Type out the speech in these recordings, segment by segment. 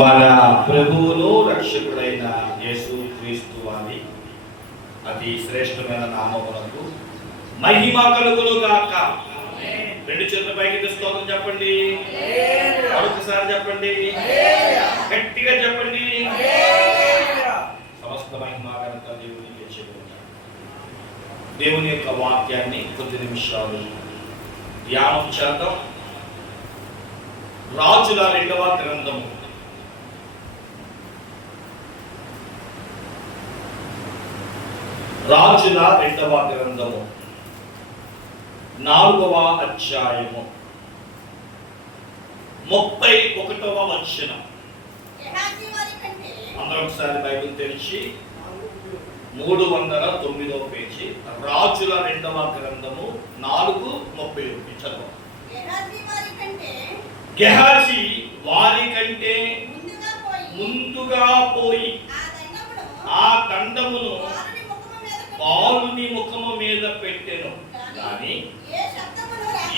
మన ప్రభువును రక్షకుడైన యేసు క్రీస్తు వారి అతి శ్రేష్టమైన నామమునకు మహిమ కలుగును గాక. రెండు చేతుల పైకి స్తోత్రం చెప్పండి. మరొకసారి చెప్పండి, గట్టిగా చెప్పండి. సమస్త మహిమ ఘనత దేవునికి చెందుతాయి. దేవుని యొక్క వాక్యాన్ని కొద్ది నిమిషాలు ధ్యానం చేద్దాం. రాజుల 2వ గ్రంథము రాజుల 2వ గ్రంథము 4వ అధ్యాయము 31వ వచనం. అందరూ ఒకసారి బైబిల్ తెరిచి 309వ పేజీ రాజుల 2వ గ్రంథము 4:31 చదవండి. గెహాజీ వారి కంటే ముందుగా పోయి ఆ దండమును బాలుని ముఖము మీద పెట్టెను, కానీ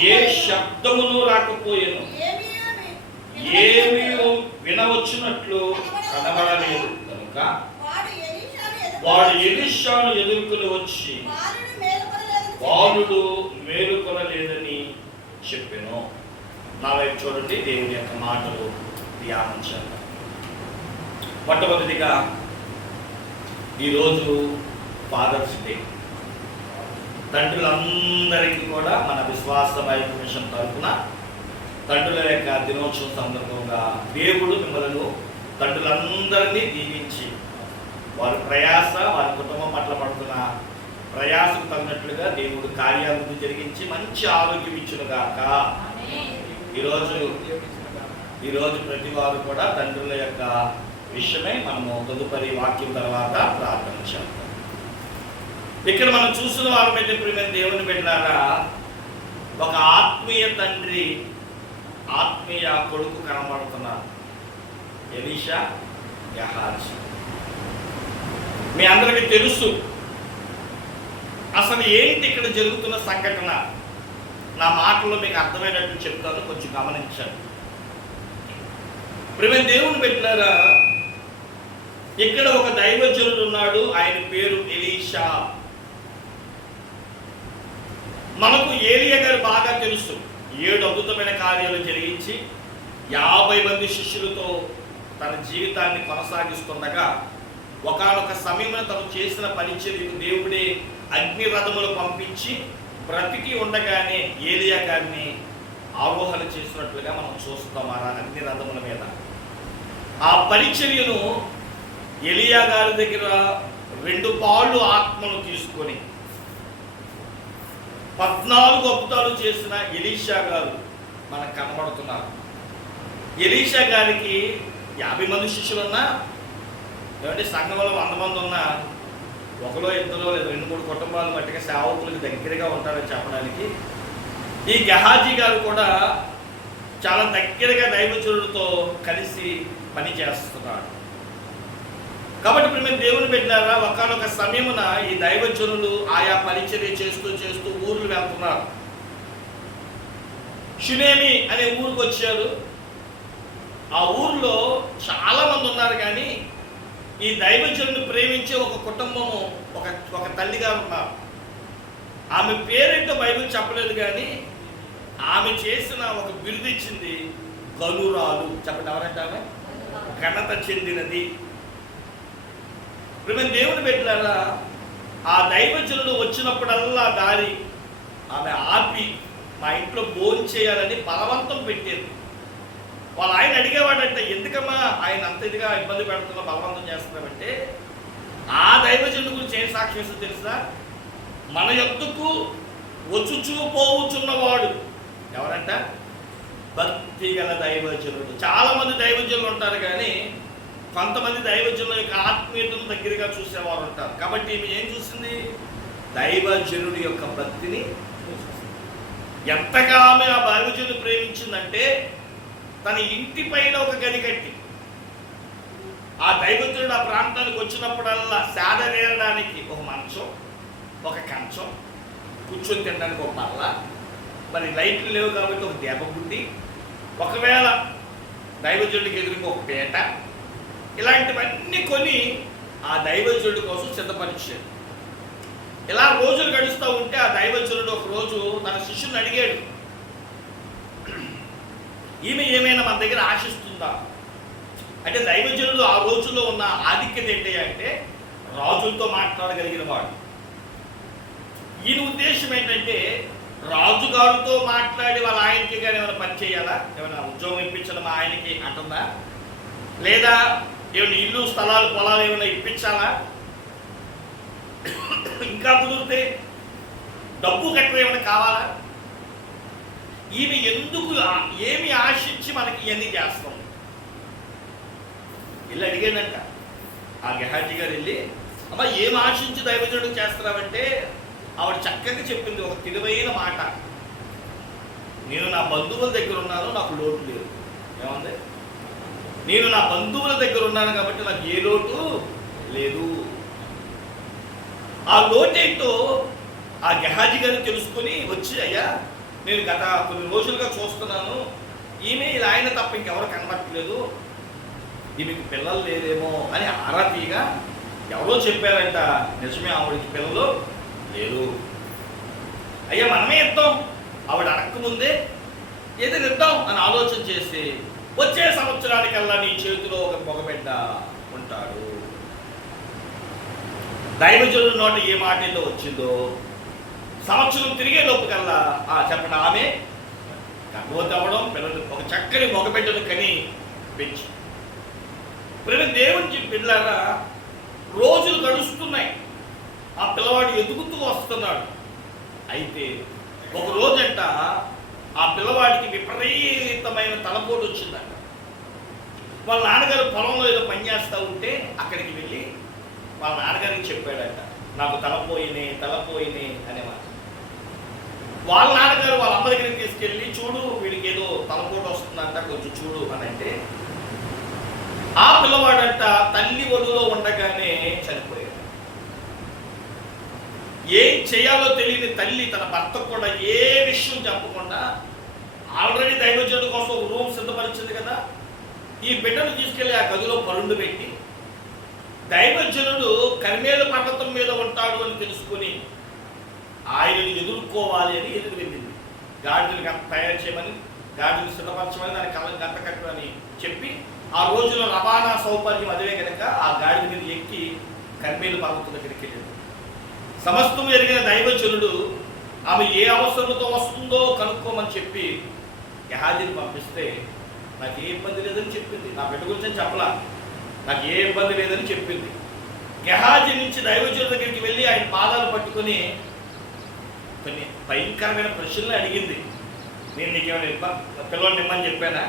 ఏ శబ్దమును రాకపోయెను, ఏమీ వినవచ్చునట్లు కనబడలేదు. కనుక వాడు ఎలీషాను ఎదుర్కొని వచ్చి బాలుడు మేలుకొనలేదని చెప్పెను. నా వైపు చూడండి, దేవుని యొక్క మాటలు ధ్యానించాలి. మొట్టమొదటిగా ఈరోజు ఫాదర్స్ డే. తండ్రులందరికీ కూడా మన విశ్వాస బైబిల్ మిషన్ తరఫున తండ్రుల యొక్క దినోత్సవం సందర్భంగా దేవుడు మిమ్మల్ని తండ్రులందరినీ దీవించి వారి ప్రయాస, వారి కుటుంబం పట్ల పడుతున్న ప్రయాసకు తగినట్లుగా దేవుడు కార్యాలను జరిగించి మంచి ఆరోగ్యం ఇచ్చునుగాక. ఈరోజు ప్రతి వారు కూడా తండ్రుల యొక్క విషయమై మనము తదుపరి వాక్యం తర్వాత ప్రార్థన చేద్దాం. ఇక్కడ మనం చూసిన వారమైతే ప్రియమైన దేవుని బిడ్డలారా, ఒక ఆత్మీయ తండ్రి, ఆత్మీయ కొడుకు కనబడుతున్నారు, ఎలీషా, గెహాజీ. మీ అందరికీ తెలుసు అసలు ఏంటి ఇక్కడ జరుగుతున్న సంఘటన. నా మాటల్లో మీకు అర్థమైనట్టు చెప్తాను, కొంచెం గమనించండి. ప్రియమైన దేవుని బిడ్డలారా, ఇక్కడ ఒక దైవజనుడు ఉన్నాడు, ఆయన పేరు ఎలీషా. మనకు ఏలియా గారు బాగా తెలుసు. 7 అద్భుతమైన కార్యాలు జరిగించి 50 మంది శిష్యులతో తన జీవితాన్ని కొనసాగిస్తుండగా ఒకానొక సమయంలో తను చేసిన పరిచర్యకు దేవుడే అగ్ని రథములు పంపించి బ్రతికి ఉండగానే ఏలియా గారిని ఆరోహణ చేసినట్లుగా మనం చూస్తాం. ఆ అగ్ని రథముల మీద ఆ పరిచర్యను ఎలియా గారి దగ్గర 2 పాళ్ళు ఆత్మను తీసుకొని 14 అద్భుతాలు చేసిన ఎలీషా గారు మనకు కనబడుతున్నారు. ఎలీషా గారికి 50 మంది శిష్యులున్నా, ఏమంటే సంఘంలో 100 మంది ఉన్నా, ఒకరో ఇద్దరో లేదా 2-3 కుటుంబాలు మట్టిగా సేవకులకు దగ్గరగా ఉంటారని చెప్పడానికి ఈ గెహాజీ గారు కూడా చాలా దగ్గరగా దైవజనుడితో కలిసి పని చేస్తున్నారు. కాబట్టి ప్రియమైన దేవుని బిడ్డలారా, ఒకానొక సమయమున ఈ దైవజనులు ఆయా పరిచర్య చేస్తూ ఊర్లు వెళ్తున్నారు. షునేమి అనే ఊరికి వచ్చారు. ఆ ఊర్లో చాలా మంది ఉన్నారు, కానీ ఈ దైవజనుని ప్రేమించే ఒక కుటుంబము, ఒక తల్లిగా ఉన్నారు. ఆమె పేరేంటో బైబిల్ చెప్పలేదు, కానీ ఆమె చేసిన ఒక బిరుదు ఇచ్చింది, గనురాలు. చెప్పండి, ఎవరంటే ఆమె ఘనత చెందినది. ప్రియమైన దేవుని బిడ్డలారా, ఆ దైవజనుడు వచ్చినప్పుడల్లా దారి ఆమె ఆపి మా ఇంట్లో భోజనం చేయాలని బలవంతం పెట్టేది. వాళ్ళు ఆయన అడిగేవాడంటే, ఎందుకమ్మా ఆయన అంత ఇదిగా ఇబ్బంది పెడుతున్నా, బలవంతం చేస్తున్నామంటే, ఆ దైవజనుడు గురించి ఏం సాక్ష్యం తెలుసా? మన యొద్దకు వచ్చుచూ పోవుచున్నవాడు ఎవరంట? భక్తి గల దైవజనుడు. చాలా మంది దైవజనులు ఉంటారు, కానీ కొంతమంది దైవజనుల యొక్క ఆత్మీయతను దగ్గరగా చూసేవారు ఉంటారు. కాబట్టి ఈమె ఏం చూసింది? దైవజనుడి యొక్క భక్తిని. ఎంతగా ఆమె ఆ దైవజనుడు ప్రేమించిందంటే, తన ఇంటి పైన ఒక గది కట్టి ఆ దైవజనుడు ఆ ప్రాంతానికి వచ్చినప్పుడల్లా సేద తీరడానికి ఒక మంచం, ఒక కంచం, కూర్చొని తినడానికి ఒక బల్ల, మరి లైట్లు లేవు కాబట్టి ఒక దీపబుడ్డి, ఒకవేళ దైవజనుడికి ఎదురుగా ఒక పేట, ఇలాంటివన్నీ కొని ఆ దైవజనుడి కోసం సిద్ధపరిచాడు. ఇలా రోజులు గడుస్తూ ఉంటే ఆ దైవజనుడు ఒక రోజు తన శిష్యుని అడిగాడు, ఈమె ఏమైనా మన దగ్గర ఆశిస్తుందా అంటే. దైవజనుడు ఆ రోజుల్లో ఉన్న ఆధిక్యత ఏంటి అంటే రాజులతో మాట్లాడగలిగిన వాడు. ఈయన ఉద్దేశం ఏంటంటే రాజుగారితో మాట్లాడి వాళ్ళ ఆయనకి కానీ ఏమైనా పని చేయాలా, ఏమైనా ఉద్యోగం ఇప్పించడం ఆయనకి అంటుందా, లేదా ఏమైనా ఇల్లు స్థలాలు పొలాలు ఏమైనా ఇప్పించాలా, ఇంకా కుదిరితే డబ్బు కట్టడం ఏమైనా కావాలా. ఈమె ఎందుకు ఏమి ఆశించి మనకి ఇవన్నీ చేస్తాం వెళ్ళి అడిగాడంట. ఆ గెహాజీ గారు వెళ్ళి, అమ్మా ఏం ఆశించి దైవజనుడు చేస్తున్నావంటే ఆవిడ చక్కగా చెప్పింది ఒక తెలివైన మాట, నేను నా బంధువుల దగ్గర ఉన్నాను, నాకు లోటు లేదు. ఏమంది? నేను నా బంధువుల దగ్గర ఉన్నాను కాబట్టి నాకు ఏ లోటు లేదు. ఆ లోటేంటో ఆ గెహాజీ గారిని తెలుసుకొని వచ్చి, అయ్యా నేను గత కొన్ని రోజులుగా చూస్తున్నాను, ఈమె ఇలా ఆయన తప్ప ఇంకెవరు కనబట్టలేదు, ఈమెకు పిల్లలు లేదేమో అని ఆరా తీయగా ఎవరో చెప్పారంట, నిజమే ఆవిడకి పిల్లలు లేదు. అయ్యా మనమే ఇద్దాం, ఆవిడ అడక్కముందే ఏదైనా ఇద్దాం అని ఆలోచన చేసి వచ్చే సంవత్సరానికల్లా నీ చేతిలో ఒక మగబిడ్డ ఉంటాడు. దైవజనుడి నోట ఏ మాటల్లో వచ్చిందో సంవత్సరం తిరిగే లోపు కల్లా చెప్పండి ఆమె గర్భవతి అవ్వడం, పిల్లలు ఒక చక్కని మగబిడ్డను కని పెంచి. ప్రేమ దేవుని పిల్లలారా, రోజులు గడుస్తున్నాయి, ఆ పిల్లవాడు ఎదుగుతూ వస్తున్నాడు. అయితే ఒక రోజంట ఆ పిల్లవాడికి విపరీతమైన తలపోటు వచ్చిందంట. వాళ్ళ నాన్నగారు పొలంలో ఏదో పని చేస్తూ ఉంటే అక్కడికి వెళ్ళి వాళ్ళ నాన్నగారికి చెప్పాడంట, నాకు తలపోయినే అనేవాడు. వాళ్ళ నాన్నగారు వాళ్ళ అమ్మ దగ్గరికి తీసుకెళ్ళి, చూడు వీడికి ఏదో తలపోటు వస్తుందంట, కొంచెం చూడు అని అంటే ఆ పిల్లవాడంట తల్లి ఒడిలో ఉండగానే చనిపోయాడు. ఏం చేయాలో తెలియని తల్లి తన భర్తకు కూడా ఏ విషయం చెప్పకుండా ఆల్రెడీ దైవజనుడి కోసం ఒక రూమ్ సిద్ధపరిచింది కదా, ఈ బిడ్డను తీసుకెళ్లి ఆ గదిలో పరుండు పెట్టి దైవజనుడు కర్మేలు పర్వతం మీద ఉంటాడు అని తెలుసుకుని ఆయనను ఎదుర్కోవాలి అని ఎదురు వెళ్ళింది. గాడిదలు తయారు చేయమని, గాడిదలు సిద్ధపరచమని, దాని కళ్ళని గంట కట్టమని చెప్పి ఆ రోజులో రవాణా సౌకర్యం అదే కనుక ఆ గాడిద మీద ఎక్కి కర్మేలు పర్వతం దగ్గరికి వెళ్ళింది. సమస్తం ఎరిగిన దైవజనుడు ఆమె ఏ అవసరంతో వస్తుందో కనుక్కోమని చెప్పి గెహాజీని పంపిస్తే నాకు ఏ ఇబ్బంది లేదని చెప్పింది. నా బిడ్డ గురించి చెప్పలా, నాకు ఏ ఇబ్బంది లేదని చెప్పింది. గెహాజీ నుంచి దైవజనుడి దగ్గరికి వెళ్ళి ఆయన పాదాలు పట్టుకొని కొన్ని భయంకరమైన ప్రశ్నలు అడిగింది. నేను నీకేమైనా పిల్లోడిని ఇమ్మని చెప్పానా,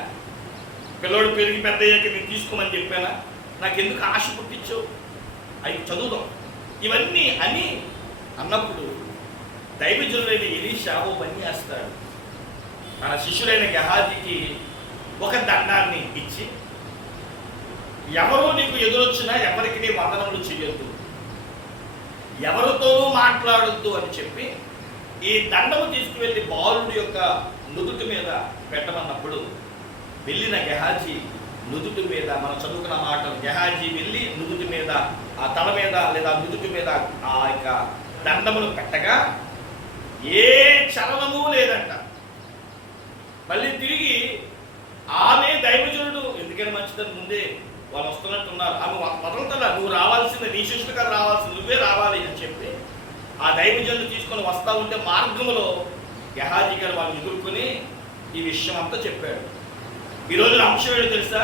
పిల్లోడు పెరిగి పెద్ద అయ్యాక నేను తీసుకోమని చెప్పానా, నాకెందుకు ఆశ పుట్టించావు, అవి చదువుదాం ఇవన్నీ అని అన్నప్పుడు దైవజనుడైన ఎలీషా ఓ పని చేస్తాడు. తన శిష్యుడైన గెహాజీకి ఒక దండాన్ని ఇచ్చి, ఎవరో నీకు ఎదురొచ్చినా ఎవరికి నీ వందనములు చేయొద్దు, ఎవరితోనూ మాట్లాడొద్దు అని చెప్పి ఈ దండము తీసుకువెళ్ళి బాలుడి యొక్క నుదుటి మీద పెట్టమన్నప్పుడు వెళ్ళిన గెహాజీ నుదుటి మీద, మనం చదువుకున్న మాటలు, గెహాజీ వెళ్ళి నుదుటి మీద, ఆ తల మీద లేదా నుదుటి మీద ఆ యొక్క దండములు పెట్టగా ఏ చలనము లేదంట. మళ్ళీ తిరిగి ఆమె దైవజనుడు ఎందుకని మంచిదని ముందే వాళ్ళు వస్తున్నట్టున్నారు, ఆమె మొదలుతా నువ్వు రావాల్సిందే, నీ శిష్యులుగా రావాల్సింది, నువ్వే రావాలి అని చెప్పి ఆ దైవజనుడు తీసుకొని వస్తూ ఉంటే మార్గంలో గెహాజీ గారు వాళ్ళు ఎదుర్కొని ఈ విషయం అంతా చెప్పాడు. ఈరోజు అంశం ఏంటో తెలుసా,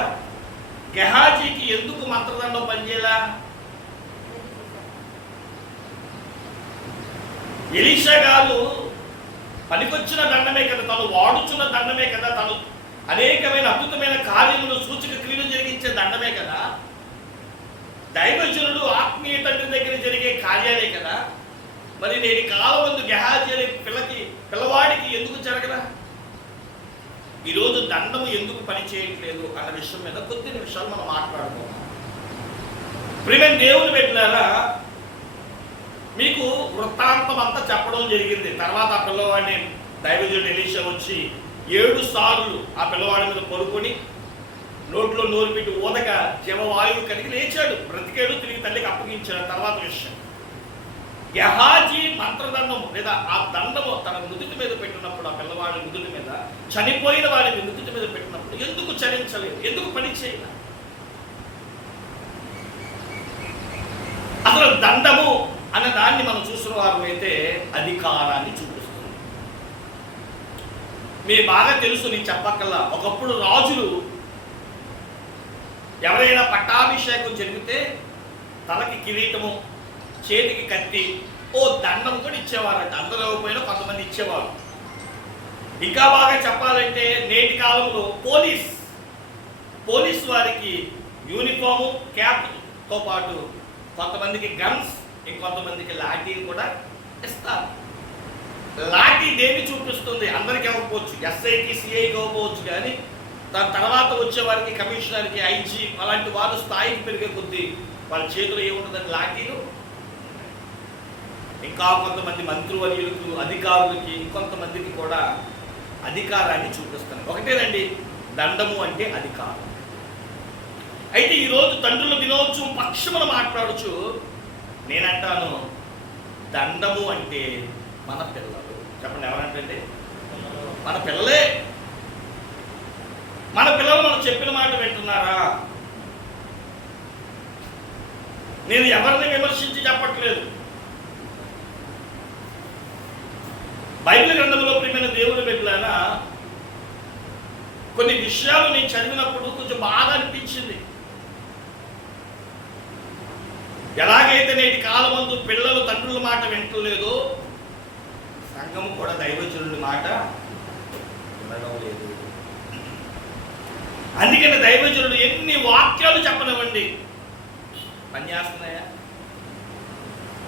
గెహాజీకి ఎందుకు మంత్రదండం పనిచేయాలా? ఎలీషా గారు పనికొచ్చిన దండమే కదా, తను వాడుచున్న దండమే కదా, తను అనేకమైన అద్భుతమైన కార్యములు సూచక క్రియలు జరిగించే దండమే కదా, దైవజనుడు ఆత్మీయ తండ్రి దగ్గర జరిగే కార్యాలే కదా. మరి నేను కాలమందు గెహాజీ అనే పిల్లవాడికి ఎందుకు జరగరా? ఈరోజు దండము ఎందుకు పని చేయట్లేదు అన్న విషయం మీద కొద్ది నిమిషాలు మనం మాట్లాడుకోవాలి. ప్రియమైన దేవుని బిడ్డలారా, మీకు వృత్తాంతం అంతా చెప్పడం జరిగింది. తర్వాత ఆ పిల్లవాడిని దైవజనుడు ఎలీషా వచ్చి 7 సార్లు ఆ పిల్లవాడి మీద పడుకొని నోట్లో నోరు పెట్టి ఊదగా జీవవాయువు కలిగి లేచాడు, బ్రతికాడు, తిరిగి తల్లికి అప్పగించాడు. తర్వాత విషయం, గెహాజీ మంత్రదండము లేదా ఆ దండము తన నుదుటి మీద పెట్టినప్పుడు, ఆ పిల్లవాడి నుదుటి మీద, చనిపోయిన వాడి నుదుటి మీద పెట్టినప్పుడు ఎందుకు చలించలేదు, ఎందుకు పని చేయలేదు? అసలు దండము అన్న దాన్ని మనం చూసిన వారు అయితే అధికారాన్ని చూపిస్తుంది. మీరు బాగా తెలుసు, నేను చెప్పక్కల్లా, ఒకప్పుడు రాజులు ఎవరైనా పట్టాభిషేకం జరిగితే తలకి కిరీటము, చేతికి కత్తి, ఓ దండం కూడా ఇచ్చేవారంట. అందరూ పోయినా కొంతమంది ఇచ్చేవారు. ఇంకా బాగా చెప్పాలంటే నేటి కాలంలో పోలీస్ వారికి యూనిఫాము, క్యాప్తో పాటు కొంతమందికి గన్స్, ఇంకొంతమందికి లాఠీని కూడా ఇస్తారు. లాఠీ దేన్ని చూపిస్తుంది? అందరికి ఇవ్వకపోవచ్చు, ఎస్ఐకి సిఐకి ఇవ్వకపోవచ్చు, కానీ దాని తర్వాత వచ్చే వారికి కమిషనర్కి, ఐజీ అలాంటి వారు స్థాయికి పెరిగే కొద్దీ వాళ్ళ చేతిలో ఏముంటుందని లాఠీలు. ఇంకా కొంతమంది మంత్రివర్యులకు, అధికారులకి, ఇంకొంతమందికి కూడా అధికారాన్ని చూపిస్తాను. ఒకటేనండి, దండము అంటే అధికారం. అయితే ఈరోజు తండ్రుల దినోత్సవం పక్షమున మాట్లాడుచు నేనంటాను, దండము అంటే మన పిల్లలు. చెప్పండి, ఎవరంటే మన పిల్లలే. మన పిల్లలు మనం చెప్పిన మాట వింటున్నారా? నేను ఎవరిని విమర్శించి చెప్పట్లేదు. బైబిల్ గ్రంథంలో ప్రియమైన దేవుని బిడ్డలారా, కొన్ని విషయాలు నేను చదివినప్పుడు కొంచెం బాధ అనిపించింది. ఎలాగైతే నేటి కాలమందు పిల్లలు తండ్రుల మాట వింటలేదో, సంఘం కూడా దైవజనుడి మాట వినడం లేదు. అందుకని దైవజనుడు ఎన్ని వాక్యాలు చెప్పనివ్వండి, పనిచేస్తున్నాయా?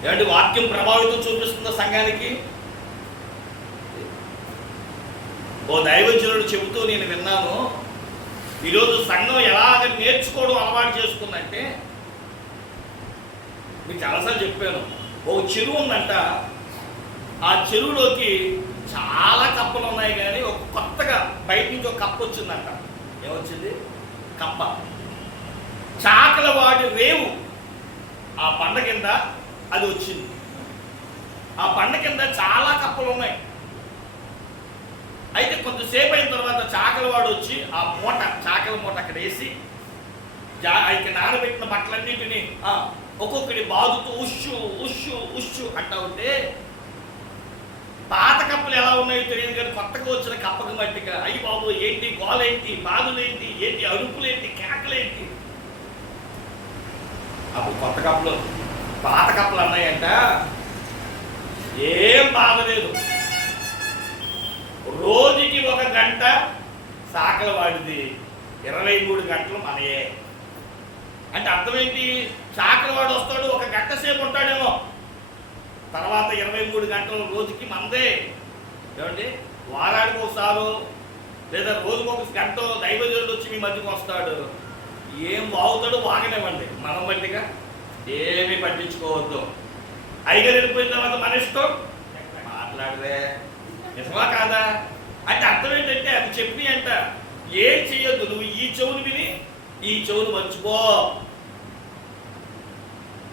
ఏమంటే వాక్యం ప్రభావితం చూపిస్తుందా సంఘానికి? ఓ దైవజనుడు చెబుతూ నేను విన్నాను, ఈరోజు సంఘం ఎలాగ నేర్చుకోవడం అలవాటు చేసుకుందంటే, మీకు చాలాసార్లు చెప్పాను, ఓ చెరువు ఉందంట, ఆ చెరువులోకి చాలా కప్పలు ఉన్నాయి, కానీ ఒక కొత్తగా బయట నుంచి ఒక కప్ప వచ్చిందంట. ఏమొచ్చింది? కప్ప. చాకల వాడి రేవు ఆ బండ కింద అది వచ్చింది. ఆ బండ కింద చాలా కప్పలు ఉన్నాయి. అయితే కొంతసేపు అయిన తర్వాత చాకలవాడు వచ్చి ఆ మూట, చాకల మూట అక్కడ వేసి ఇక నానబెట్టిన బట్టలన్నింటినీ ఒక్కొక్కటి బాదుతూ ఉష్షు ఉష్షు ఉష్షు అంటా ఉంటే, పాత కప్పలు ఎలా ఉన్నాయో తెలియదు కానీ కొత్తగా వచ్చిన కప్పకి మట్టిగా, అయ్యి బాబు ఏంటి గోలేంటి, బాధలేంటి, ఏంటి అరుపులేంటి, కేకలేంటి. అప్పుడు కొత్త కప్పలు, పాత కప్పలు అన్నాయంట, ఏం బాధ లేదు, రోజుకి 1 గంట సాకల వాడిది, 23 గంటలు మనయే. అంటే అర్థం ఏంటి? చాకలవాడు వస్తాడు, 1 గంట సేపు ఉంటాడేమో, తర్వాత 23 గంటలు రోజుకి మందే. ఏమండి, వారానికి ఒకసారి లేదా రోజుకి 1 గంట దైవజనుడు వచ్చి మీ మధ్యకు వస్తాడు. ఏం వాగుతాడు, వాగనివ్వండి, మనం బట్టిగా ఏమీ పట్టించుకోవద్దు. అయ్యగారు వెళ్ళిపోయిన తర్వాత మన ఇష్టం, మాట్లాడదే. నిజమా కాదా? అంటే అర్థం ఏంటంటే, అది చెప్పి అంట ఏం చెయ్యొద్దు, నువ్వు ఈ చెవుని విని ఈ చెవును మర్చిపో,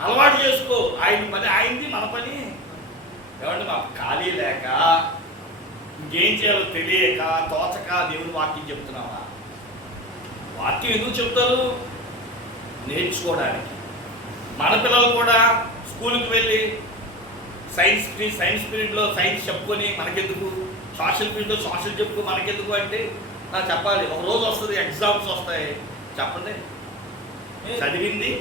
అలవాటు చేసుకో. ఆయన పని ఆయనది, మన పని. ఏమంటే మాకు ఖాళీ లేక, ఇంకేం చేయాలో తెలియక, తోచక దేవుని వాక్యం చెప్తున్నావా? వాక్యం ఎందుకు చెప్తారు? నేర్చుకోవడానికి. మన పిల్లలు కూడా స్కూల్కి వెళ్ళి సైన్స్ పీరియడ్లో సైన్స్ చెప్పుకొని మనకెందుకు, సోషల్ పీరియడ్లో సోషల్ చెప్పుకో మనకెందుకు అంటే, నాకు చెప్పాలి. ఒక రోజు వస్తుంది, ఎగ్జామ్స్ వస్తాయి, చెప్పండి, చదివింది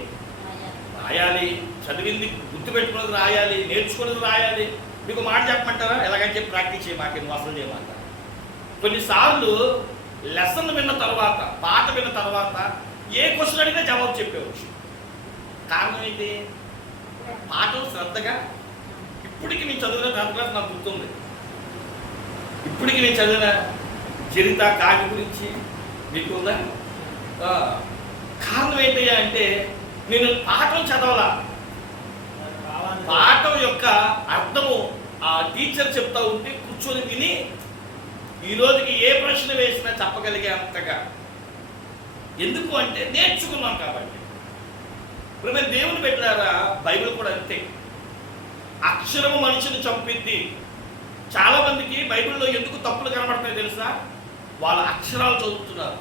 రాయాలి, చదివింది గుర్తుపెట్టుకున్నది రాయాలి, నేర్చుకున్నది రాయాలి. మీకు మాట చెప్పమంటారా? ఎలాగని చెప్పి ప్రాక్టీస్ చేయమాక, నువ్వు అసలు చేయమాట. కొన్నిసార్లు లెసన్ విన్న తర్వాత, పాట విన్న తర్వాత ఏ క్వశ్చన్ అడిగినా జవాబు చెప్పేవచ్చు. కారణం ఏంటి? పాఠం శ్రద్ధగా, ఇప్పటికి నేను చదివిన 10th క్లాస్ నాకు గుర్తుంది. ఇప్పటికి నేను చదివిన చరిత కాకి గురించి మీకు ఉందా? కారణం ఏంటయ్యా అంటే, నేను పాఠం చదవాలా, పాఠం యొక్క అర్థము ఆ టీచర్ చెప్తా ఉంటే కూర్చొని విని, ఈరోజుకి ఏ ప్రశ్న వేసినా చెప్పగలిగే అంతగా ఎందుకు అంటే నేర్చుకున్నాం కాబట్టి. ఇప్పుడు మేము దేవుని పెట్టారా, బైబిల్ కూడా అంతే. అక్షరము మనిషిని చంపిద్ది. చాలా మందికి బైబిల్లో ఎందుకు తప్పులు కనబడతాయి తెలుసా? వాళ్ళు అక్షరాలు చదువుతున్నారు.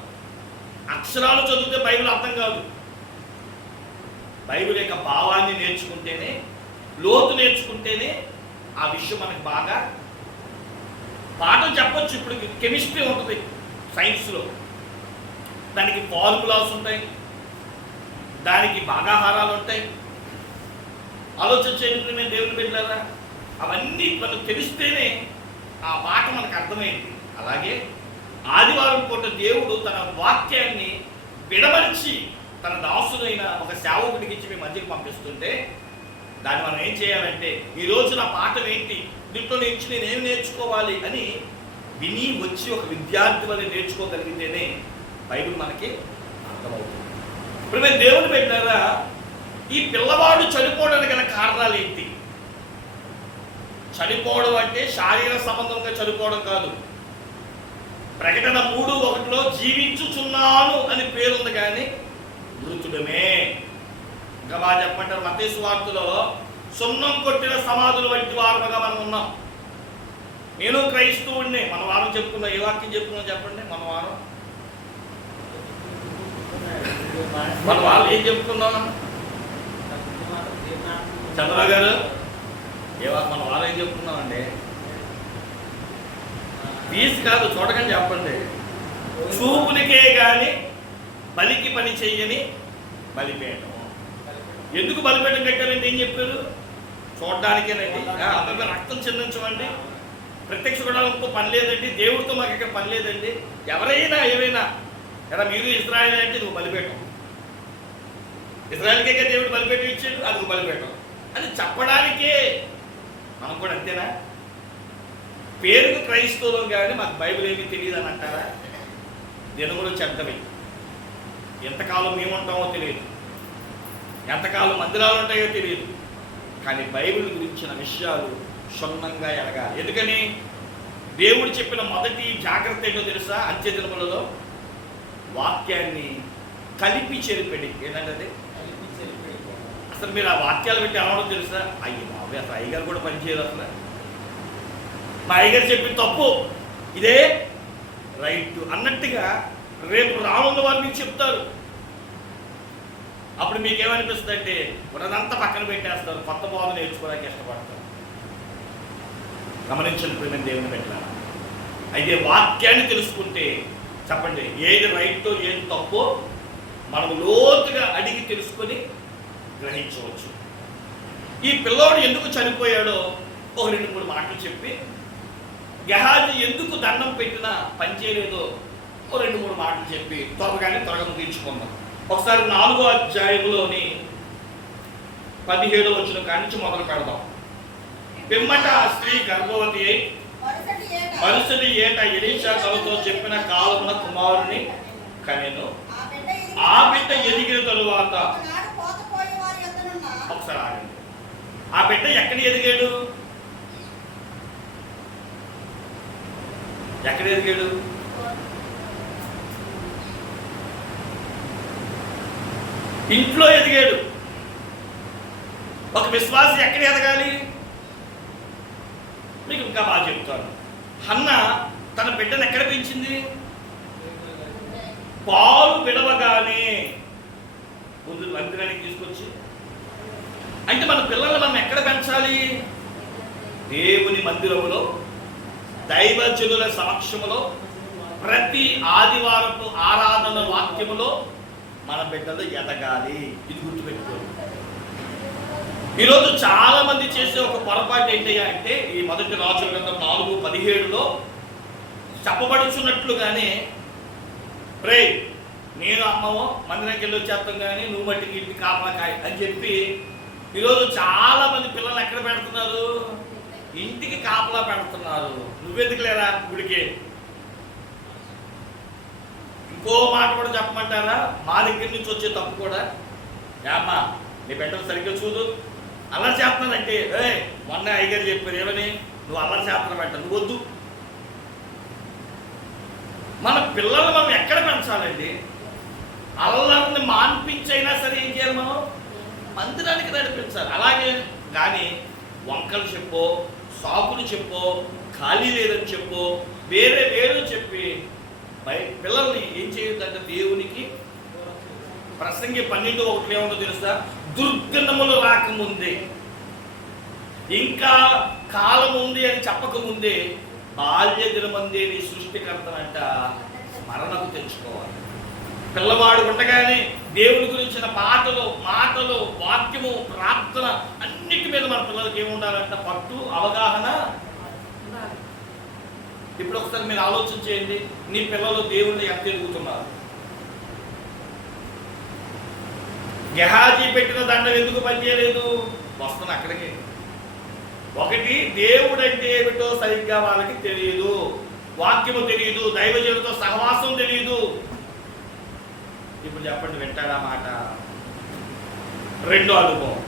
అక్షరాలు చదివితే బైబిల్ అర్థం కాదు. బైబిల్ యొక్క భావాన్ని నేర్చుకుంటేనే, లోతు నేర్చుకుంటేనే ఆ విషయం మనకు బాగా పాఠం చెప్పొచ్చు. ఇప్పుడు కెమిస్ట్రీ ఉంటుంది సైన్స్లో, దానికి ఫార్ములాస్ ఉంటాయి, దానికి భాగాహారాలు ఉంటాయి. ఆలోచన చేయండి, మేము దేవుని పెట్టారా, అవన్నీ మనకు తెలిస్తేనే ఆ పాట మనకు అర్థమైంది. అలాగే ఆదివారం పూట దేవుడు తన వాక్యాన్ని విడమర్చి తన దాసుడైన ఒక సేవకుడికి ఇచ్చి మీ మధ్యకి పంపిస్తుంటే, దాన్ని మనం ఏం చేయాలంటే, ఈరోజు నా పాఠం ఏంటి, దీంట్లో నుంచి నేనేం నేర్చుకోవాలి అని విని వచ్చి ఒక విద్యార్థి వల్ల నేర్చుకోగలిగితేనే బైబిల్ మనకి అర్థమవుతుంది. ఇప్పుడు మేము దేవుని పెట్టారా, ఈ పిల్లవాడు చనిపోవడానికి గల కారణాలు ఏంటి? చనిపోవడం అంటే శారీరక సంబంధంగా చనిపోవడం కాదు. ప్రకటన 3:1 జీవించుచున్నాను అని పేరుంది, కానీ మృతుడమే. ఇంకా బాగా చెప్పమంటారు, మత్తయి సువార్తలో సున్నం కొట్టిన సమాధుల వంటి వారుగా మనం ఉన్నాం. నేను క్రైస్తవుడిని. మన వారం చెప్పుకున్నాం. ఏ వాక్యం చెప్పుకున్నాం చెప్పండి? మన వారం ఏం చెప్పుకున్నాం? చంద్ర గారు మన వారం ఏం చెప్పుకున్నామండి? తీసి కాదు, చూడకండి చెప్పండి. చూపునికే కానీ బలికి పని చెయ్యని బలిపేయటం. ఎందుకు బలిపేయటం కట్టారంటే ఏం చెప్పారు? చూడడానికేనండి. అబ్బాయి రక్తం చెందించమండి, ప్రత్యక్ష గుడాలతో పని లేదండి, దేవుడితో మాకు ఇక్కడ పని లేదండి. ఎవరైనా ఏమైనా ఎలా మీరు ఇజ్రాయేల్ అంటే నువ్వు బలిపేయటం, ఇజ్రాయేల్కే దేవుడు బలిపేయటం ఇచ్చాడు, అది బలిపేయటం అని చెప్పడానికే. మనం కూడా అంతేనా? పేరుకు క్రైస్తవులం కానీ మాకు బైబిల్ ఏమీ తెలియదు అని అంటారా? దినములు చెడ్డవి. ఎంతకాలం మేము ఉంటామో తెలియదు, ఎంతకాలం మందిరాలు ఉంటాయో తెలియదు, కానీ బైబిల్ గురించిన విషయాలు క్షుణ్ణంగా ఎరగాలి. ఎందుకని? దేవుడు చెప్పిన మొదటి జాగ్రత్త ఏంటో తెలుసా? అంత్య దినములలో వాక్యాన్ని కలిపి చెరిపెడి. ఏంటంటే అసలు మీరు ఆ వాక్యాలు పెట్టి అనవడం తెలుసా? అయ్యి బాబు, అసలు అయ్యగారు కూడా పనిచేయదు. అసలు మా అయ్యగారు చెప్పిన తప్పు ఇదే రైట్ అన్నట్టుగా రేపు రానున్న వారు మీకు చెప్తారు. అప్పుడు మీకేమనిపిస్తుంది అంటే ఉన్నదంతా పక్కన పెట్టేస్తారు, కొత్త బోధ నేర్చుకోవడానికి ఇష్టపడతారు. గమనించండి, మేము దేవుని పెట్టాలి. అయితే వాక్యాన్ని తెలుసుకుంటే చెప్పండి, ఏది రైటో ఏది తప్పో మనం లోతుగా అడిగి తెలుసుకొని గ్రహించవచ్చు. ఈ పిల్లోడు ఎందుకు చనిపోయాడో ఒక 2-3 మాటలు చెప్పి, గెహాజీ ఎందుకు దండం పెట్టినా పనిచేయలేదో ఒక 2-3 మాటలు చెప్పి త్వరగా ముగించుకుందాం. ఒకసారి 4వ అధ్యాయంలోని 17వ వచనం కానించి మొదలు పెడదాం. పిమ్మట ఆ స్త్రీ గర్భవతి అయి మరుసటి ఏట ఎలీషా తనతో చెప్పిన కాలమున కుమారుని కనెను. ఆ బిడ్డ ఎదిగిన తరువాత ఒకసారి ఆగండి. ఆ బిడ్డ ఎక్కడ ఎదిగాడు? ఎక్కడ ఎదిగాడు? ఇంట్లో ఎదిగాడు. ఒక విశ్వాసి ఎక్కడ ఎదగాలి? మీకు ఇంకా బాగా చెప్తాను. హన్న తన బిడ్డను ఎక్కడ పెంచింది? పాలు విడవగానే ముందు మందిరానికి తీసుకొచ్చి. అంటే మన పిల్లల్ని మనం ఎక్కడ పెంచాలి? దేవుని మందిరములో, దైవజనుల సమక్షములో, ప్రతి ఆదివారపు ఆరాధన వాక్యములో మన బిడ్డలు ఎదగాలి. ఇది గుర్తుపెట్టుకోండి. ఈరోజు చాలా మంది చేసే ఒక పొరపాటు ఏంటి అంటే, ఈ మొదటి రాజుల గ్రంథం 4:17లో చెప్పబడుచున్నట్లుగానే, రే నేను అమ్మమో మందిరానికి వెళ్ళి వచ్చేస్తాం కానీ నువ్వు మట్టికి ఇంటి కాపలాకాయ అని చెప్పి ఈరోజు చాలా మంది పిల్లలు ఎక్కడ పెడుతున్నారు? ఇంటికి కాపలా పెడుతున్నారు. నువ్వెందుకు లేరా గుడికి? ఇంకో మాట కూడా చెప్పమంటారా? మా దగ్గర నుంచి వచ్చే తప్పు కూడా, ఏమ్మా నీ బిడ్డలు సరిగ్గా చూడు, అల్లరి చేస్తున్నానంటే మొన్న అయ్యగారు చెప్పారు ఏమని, నువ్వు అల్లరి చేస్తున్నా పెట్ట, నువ్వు వద్దు. మన పిల్లలు మనం ఎక్కడ పెంచాలండి? అల్లరిని మాన్పించైనా సరే ఏం చేయాలి, మనం మందిరానికి నడిపించాలి. అలాగే కానీ వంకలు చెప్పో, సాకులు చెప్పో, ఖాళీ లేదని చెప్పో, వేరే వేరే చెప్పి పిల్లల్ని ఏం చేయొద్దంటే దేవునికి. ప్రసంగి 12:1 ఏముందో తెలుసా? దుర్దినములు రాకముందే, ఇంకా కాలం ఉంది అని చెప్పకముందే బాల్య దినమందే నీ సృష్టికర్తనంట స్మరణకు తెచ్చుకోవాలి. పిల్లవాడు ఉండగానే దేవుని గురించిన మాటలు వాక్యము, ప్రార్థన అన్నిటి మీద మన పిల్లలకి ఏముండాలంట? పట్టు, అవగాహన. ఇప్పుడు ఒకసారి మీరు ఆలోచన చేయండి, నీ పిల్లలు దేవుణ్ణి ఎంత ఎదుగుతున్నారు? గెహాజీ పెట్టిన దండం ఎందుకు పనిచేయలేదు? వస్తున్నా అక్కడికి. ఒకటి, దేవుడు అంటే ఏమిటో సరిగ్గా వాళ్ళకి తెలియదు, వాక్యము తెలియదు, దైవజనులతో సహవాసం తెలియదు. ఇప్పుడు చెప్పండి, వింటాడా మాట? రెండో అనుభవం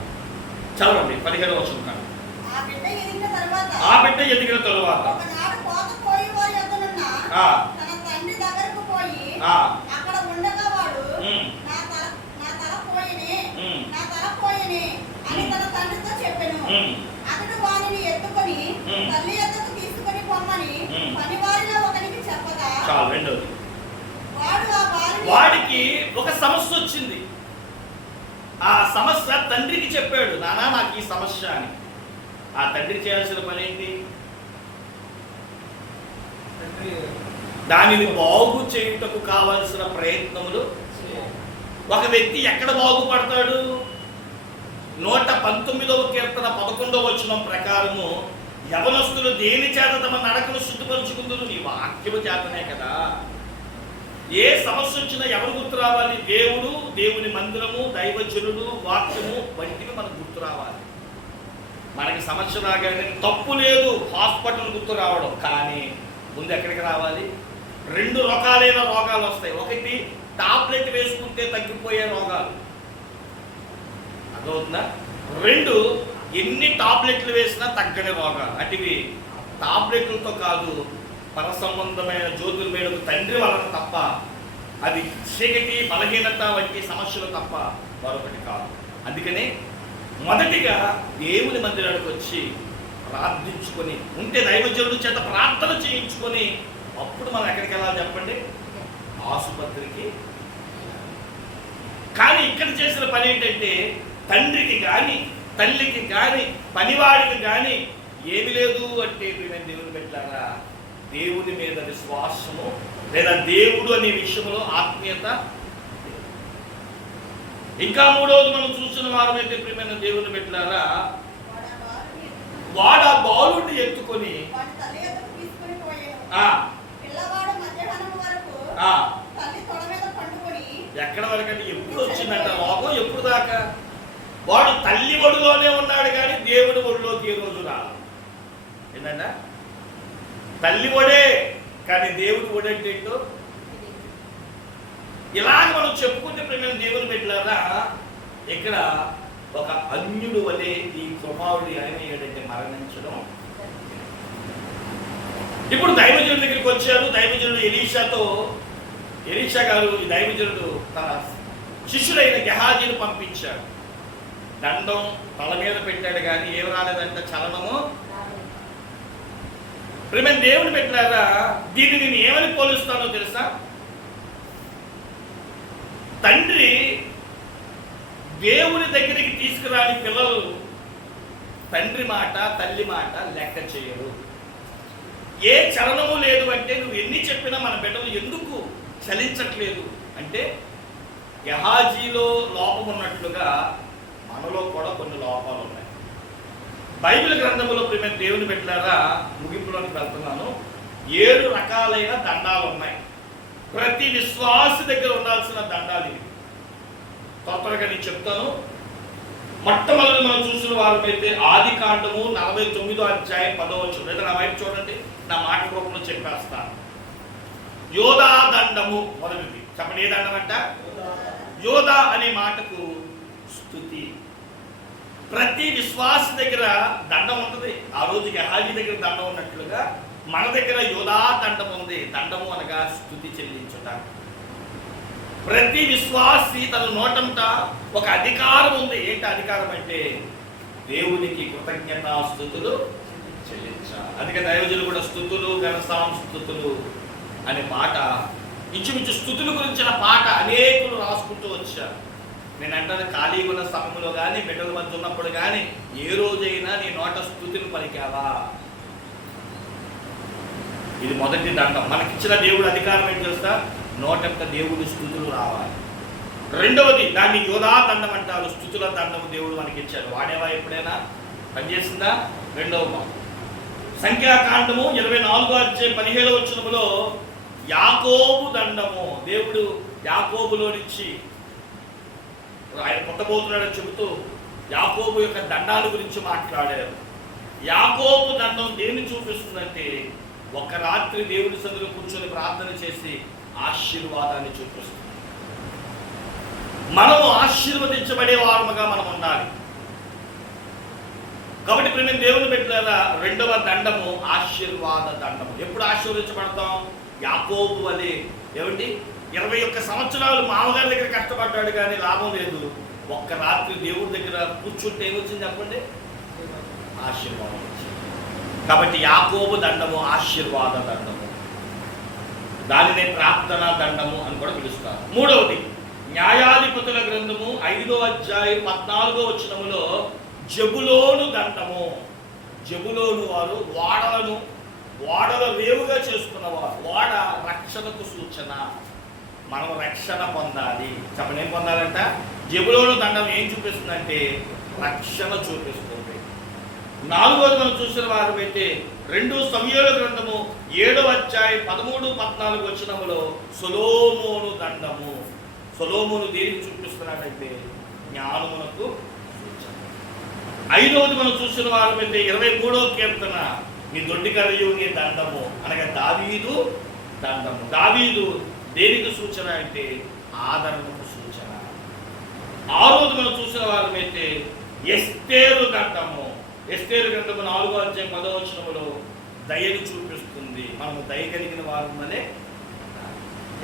చదవండి, 15వ వచనం. ఆ బిడ్డ ఎదిగిన తరువాత అక్కడ ఉండగా వాడు నా తల పోయినే అని తన తండ్రితో చెప్పెను. అతడు వానిని ఎత్తుకొని తల్లి ఎద్దకు తీసుకొని పొమ్మని పనివారిలో ఒకరికి చెప్పగా, వాడికి ఒక సమస్య వచ్చింది. ఆ సమస్య తండ్రికి చెప్పాడు, నానా నాకు ఈ సమస్య అని. ఆ తండ్రి చేయాల్సిన పని ఏంటి? దానిని బాగు చేయుటకు కావలసిన ప్రయత్నములు. ఒక వ్యక్తి ఎక్కడ బాగుపడతాడు? 119వ కీర్తన 11వ వచనం ప్రకారము, యవనస్తులు దేని చేత తమ నడకను శుద్ధిపరుచుకుందరు? నీ వాక్యము చేతనే కదా. ఏ సమస్య వచ్చినా ఎవరు గుర్తు రావాలి? దేవుడు, దేవుని మందిరము, దైవజనుడు, వాక్యము వంటివి మనకు గుర్తు రావాలి. మనకి సమస్య రాగానే తప్పు లేదు హాస్పిటల్ గుర్తు రావడం, కానీ ముందు ఎక్కడికి రావాలి? 2 రకాలైన రోగాలు వస్తాయి. ఒకటి, టాబ్లెట్ వేసుకుంటే తగ్గిపోయే రోగాలు, అదవుతుందా? 2, ఎన్ని టాబ్లెట్లు వేసినా తగ్గని రోగాలు. అటివి టాబ్లెట్లతో కాదు, పర సంబంధమైన జ్యోతిర్మయుడు తండ్రి వలన తప్ప, అది చీకటి, బలహీనత వంటి సమస్యలు తప్ప మరొకటి కాదు. అందుకనే మొదటిగా దేవుని మందిరానికి వచ్చి ప్రార్థించుకొని ఉంటే, దైవజనుడి చేత ప్రార్థన చేయించుకొని అప్పుడు మనం ఎక్కడికి వెళ్ళాలి చెప్పండి? ఆసుపత్రికి. కానీ ఇక్కడ చేసిన పని ఏంటంటే, తండ్రికి కానీ తల్లికి కానీ పనివాడికి కానీ ఏమి లేదు అంటే, మేము దేవుని పెట్టారా, దేవుని మీద విశ్వాసము లేదా దేవుడు అనే విషయంలో ఆత్మీయత. ఇంకా మూడవది మనం చూసిన వారమైతే ప్రియమైన దేవుని పెట్టారా, వాడు ఆ బాలుడిని ఎత్తుకొని ఎక్కడ వరకంటే ఎప్పుడు వచ్చిందంట రోగం? ఎప్పుడు దాకా? వాడు తల్లి ఒడిలోనే ఉన్నాడు కానీ దేవుడి ఒడిలోకి ఏ రోజు రా. ఏంటంట? తల్లి ఒడే కానీ దేవుడి ఒడి అంటే ఏంటో ఇలాగ మనం చెప్పుకుంటే ప్రేమ దేవుని పెట్టారా, ఇక్కడ ఒక అన్యుడు వలె ఈ కుమారుడి ఆయన ఏంటంటే మరణించడం. ఇప్పుడు దైవజనుడి దగ్గరికి వచ్చారు. దైవజనుడు ఎలీషా గారు, ఈ దైవజనుడు తన శిష్యుడైన గెహాజీని పంపించాడు. దండం తల మీద పెట్టాడు కానీ ఏం రాలేదంట, చలనము. ప్రేమ దేవుని పెట్టారా, దీన్ని నేను ఏమని పోలుస్తానో తెలుసా? తండ్రి దేవుని దగ్గరికి తీసుకురాని పిల్లలు తండ్రి మాట, తల్లి మాట లెక్క చేయరు. ఏ చలనము లేదు అంటే, నువ్వు ఎన్ని చెప్పినా మన బిడ్డలు ఎందుకు చలించట్లేదు అంటే, గెహాజీలో లోపం ఉన్నట్లుగా మనలో కూడా కొన్ని లోపాలు ఉన్నాయి. బైబిల్ గ్రంథంలో ప్రేమ దేవుని పెట్టారా, ముగింపులోకి వెళ్తున్నాను. 7 రకాలైన దండాలు ఉన్నాయి. ప్రతి విశ్వాసి దగ్గర ఉండాల్సిన దండాలు ఇవి. త్వరగా నేను చెప్తాను. మొట్టమొదటి మనం చూసిన వారమైతే ఆదికాండము 49వ అధ్యాయం 10వ వచనం. లేదా నా వైపు చూడండి, నా మాట రూపంలో చెప్పేస్తాను. యోధా దండము మొదటిది. చెప్పండి, ఏ దండం అంట? యోధా అనే మాటకు స్తుతి. ప్రతి విశ్వాస దగ్గర దండం ఉంటుంది. ఆ రోజు గెహాజీ దగ్గర దండం ఉన్నట్లుగా మన దగ్గర యోధా దండం ఉంది. దండము అనగా స్తుతి చెల్లించుట. ప్రతి విశ్వాసి తన నోటంట ఒక అధికారం ఉంది. ఏంటి అధికారం అంటే దేవునికి కృతజ్ఞతాస్తుతులు చెల్లించాలి. అందుకే దైవజనులు కూడా స్తుతులు ఘనసాంస్తుతులు అనే పాట, ఇంచుమించు స్తుతుల గురించిన పాట అనేకులు రాసుకుంటూ వచ్చారు. నేను అంటాను, ఖాళీగా ఉన్న సమయంలో కానీ బిడ్డల మధ్య ఉన్నప్పుడు కానీ ఏ రోజైనా నీ నోట స్తుతులు పలికావా? ఇది మొదటి దండం. మనకిచ్చిన దేవుడు అధికారం ఏం చేస్తా? నోటంత దేవుడి స్తుతులు రావాలి. రెండవది దాన్ని యోధా దండం అంటారు. స్తుతుల దండము దేవుడు మనకి ఇచ్చాడు. వాడేవా ఎప్పుడైనా? పనిచేసిందా? రెండవ సంఖ్యాకాండము 24:17 యాకోబు దండము. దేవుడు యాకోబులో నుంచి ఆయన పుట్టబోతున్నాడని చెబుతూ యాకోబు యొక్క దండాల గురించి మాట్లాడారు. యాకోబు దండం దేన్ని చూపిస్తుందంటే ఒక రాత్రి దేవుడి సన్నిధిలో కూర్చొని ప్రార్థన చేసి ఆశీర్వాదాన్ని చూపిస్తుంది. మనము ఆశీర్వదించబడే వారముగా మనం ఉండాలి. కాబట్టి ఇప్పుడు మేము దేవుని పెట్టారా? రెండవ దండము ఆశీర్వాద దండము. ఎప్పుడు ఆశీర్వదించబడతాం? యాకోబు వలె. ఏమిటి? 21 సంవత్సరాలు మామగారి దగ్గర కష్టపడ్డాడు కానీ లాభం లేదు. ఒక్క రాత్రి దేవుడి దగ్గర కూర్చుంటే ఏమొచ్చింది చెప్పండి? ఆశీర్వాదం వచ్చింది. కాబట్టి యాకోబు దండము ఆశీర్వాద దండము. దానినే ప్రార్థనా దండము అని కూడా పిలుస్తారు. మూడవది న్యాయాధిపతుల గ్రంథము 5:14 జబులోను దండము. జబులోను వారు ఓడల రేవుగా చేసుకున్నవారు. ఓడ రక్షణకు సూచన. మనం రక్షణ పొందాలి. చెప్పండి, ఏం పొందాలంట? జబులోను దండం ఏం చూపిస్తుందంటే రక్షణ చూపిస్తుంది. నాలుగోది మనం చూసిన వారు అయితే 2 సమూయేలు గ్రంథము 7:13-14 సొలొమోను దండము. సొలొమోను దేనికి చూపిస్తున్నాడంటే జ్ఞానమునకు సూచన. ఐదవది మనం చూసిన వారు అయితే 23వ కీర్తన నీ దొడ్డి కరయు నీ దండము అనగా దావీదు దండము. దావీదు దేనికి సూచన అంటే ఆదరణకు సూచన. ఆరోది మనం చూసిన వారు అయితే ఎస్తేరు దండము. ఎస్తేరు గ్రంథము 4:10 దయను చూపిస్తుంది. మనము దయ కలిగిన వారమనే.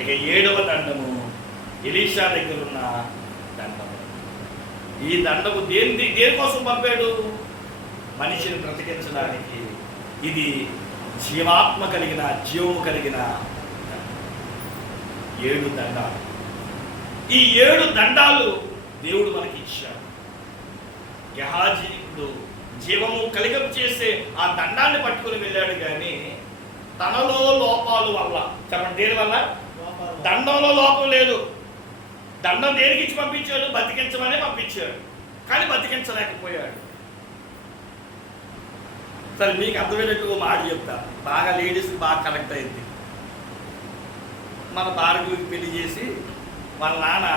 ఇక 7వ దండము ఎలీషా దగ్గర ఉన్న దండము. ఈ దండము దేనికోసం పంపాడు? మనిషిని బ్రతికించడానికి. ఇది జీవాత్మ కలిగిన, జీవము కలిగిన 7 దండాలు. ఈ 7 దండాలు దేవుడు మనకి ఇచ్చాడు. గెహాజీ ఇప్పుడు జీవము కలిగం చేసే ఆ దండాన్ని పట్టుకుని వెళ్ళాడు కానీ తనలో లోపాలు వల్ల. చెప్పండి, దేని వల్ల? దండంలో లోపం లేదు. దండం దేనికి ఇచ్చి పంపించాడు? బతికించమనే పంపించాడు. కానీ బతికించలేకపోయాడు. సరే, మీకు అర్థమైనట్టు మాట చెప్తా. బాగా లేడీస్కి బాగా కనెక్ట్ అయింది. మన భార్గవికి పెళ్లి చేసి వాళ్ళ నాన్న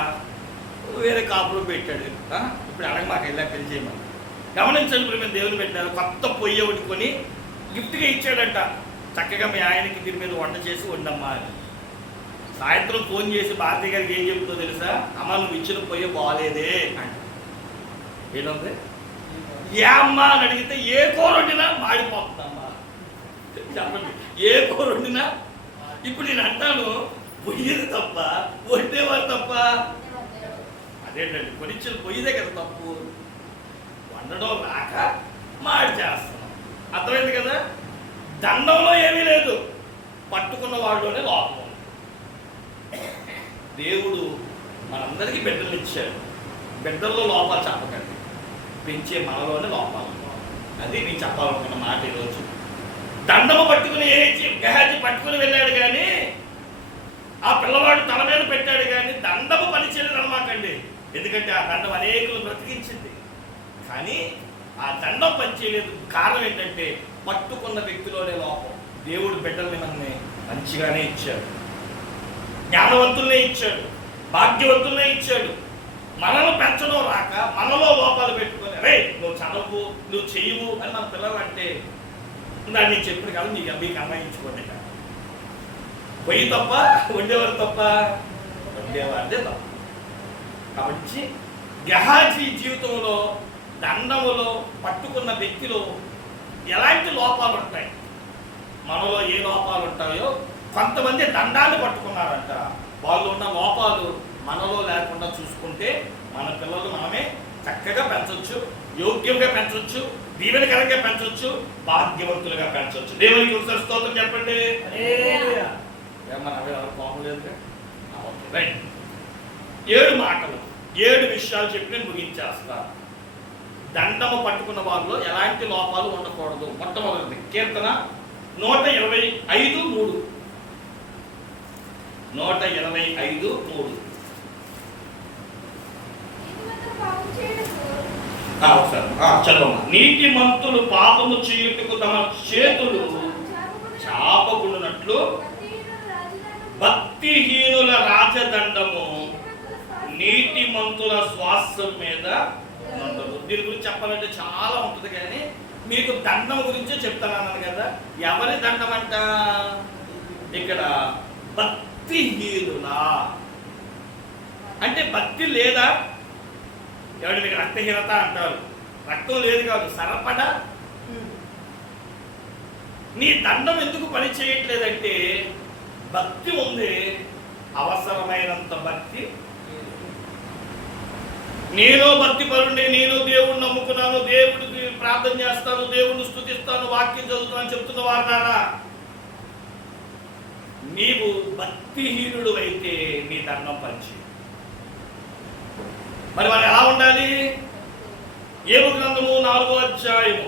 వేరే కాపురం పెట్టాడు. ఇప్పుడు అడగ మాకు వెళ్ళా పెళ్లి చేయమని. గమనించండి, ఇప్పుడు మేము దేవుని పెట్టినారు. కొత్త పొయ్యి ఒకటి కొని గిఫ్ట్గా ఇచ్చాడంట. చక్కగా మీ ఆయనకి దీని మీద వంట చేసి వండమ్మా అని. సాయంత్రం ఫోన్ చేసి భారతి గారికి ఏం చెబుతుందో తెలుసా? అమ్మ, నువ్వు ఇచ్చిన పొయ్యి బాగాలేదే అంట. ఏంటంటే ఏ అమ్మ అని అడిగితే ఏ కూర వండినా మాడిపోతుందమ్మా. చెప్పండి, ఏ కూర వండినా. ఇప్పుడు నేను అంటాను, పొయ్యిది తప్ప వండేవారు తప్ప. అదేంటండి, కొనిచ్చిన పొయ్యిదే కదా తప్పు. వండడం రాక మాడి చేస్తున్నాం. అర్థమైంది కదా? దండంలో ఏమీ లేదు, పట్టుకున్న వాళ్ళలోనే లోపం. దేవుడు మనందరికీ బిడ్డలు ఇచ్చాడు. బిడ్డల్లో లోపాలు చెప్పకండి, పెంచే మనలోనే లోపాలు. అది నేను చెప్పాలనుకున్న మాట ఈరోజు. దండము పట్టుకుని గెహాజీ పట్టుకుని వెళ్ళాడు కానీ ఆ పిల్లవాడు తల మీద పెట్టాడు కానీ దండము పనిచేయలేదు అనమాకండి. ఎందుకంటే ఆ దండం అనేకులు బ్రతికించింది కానీ ఆ దండం పనిచేయలేదు. కారణం ఏంటంటే పట్టుకున్న వ్యక్తిలోనే లోపం. దేవుడు బిడ్డల్ని మనల్ని మంచిగానే ఇచ్చాడు, జ్ఞానవంతుల్నే ఇచ్చాడు, భాగ్యవంతుల్నే ఇచ్చాడు. మనల్ని పెంచడం రాక మనలో లోపాలు పెట్టుకొని రే నువ్వు చదవు, నువ్వు చెయ్యవు అని మన పిల్లలు అంటే దాన్ని నేను చెప్పిన కాదు మీకు అన్వయించుకోండి. పొయ్యి తప్ప వండేవారు తప్ప, వండేవారిదే తప్ప. కాబట్టి గెహాజీ జీవితంలో దండములో పట్టుకున్న వ్యక్తిలో ఎలాంటి లోపాలు ఉంటాయి, మనలో ఏ లోపాలు ఉంటాయో కొంతమంది దండాన్ని పట్టుకున్నారంట. వాళ్ళు ఉన్న లోపాలు మనలో లేకుండా చూసుకుంటే మన పిల్లలు మనమే చక్కగా పెంచవచ్చు, యోగ్యంగా పెంచవచ్చు, దీవెనకరంగా పెంచవచ్చు, భాగ్యవంతులుగా పెంచవచ్చు. దేవునికి ఒకసారి స్తోత్రం చెప్పండి. ఏమన్నా కోపం లేదుగా? Okay, right. 7 మాటలు 7 విషయాలు చెప్పి నేను ముగించేస్తా. దండము పట్టుకున్న వారిలో ఎలాంటి లోపాలు ఉండకూడదు. మొట్టమొదటిది కీర్తన 125:3. 125:3. ఒకసారి చదవమ్మా. నీతిమంతులు పాపము చేయుటకు తమ చేతులు చాపకుండునట్లు భక్తిహీనుల రాజదండము నీతిమంతుల శ్వాసం మీద ఉండదు. దీని గురించి చెప్పాలంటే చాలా ఉంటుంది, కానీ మీకు దండం గురించే చెప్తాను కదా. ఎవరి దండం అంట? ఇక్కడ భక్తిహీనుల అంటే భక్తి లేదా? ఎవరు మీకు రక్తహీనత అంటారు. రక్తం లేదు కాదు, సరపడ. నీ దండం ఎందుకు పని చేయట్లేదంటే భక్తి ఉంది, అవసరమైనంత భక్తి. నేను భక్తి పరుణ్ణి, నేను దేవుడిని నమ్ముకున్నాను, దేవుడికి ప్రార్థన చేస్తాను, దేవుడిని స్తుతిస్తాను, వాక్యం చదువుతాను చెప్తున్న వారులారా, నీవు భక్తిహీనుడు అయితే నీ దండం పంచి. మరి వాళ్ళు ఎలా ఉండాలి? యోబు గ్రంథము 4వ అధ్యాయము.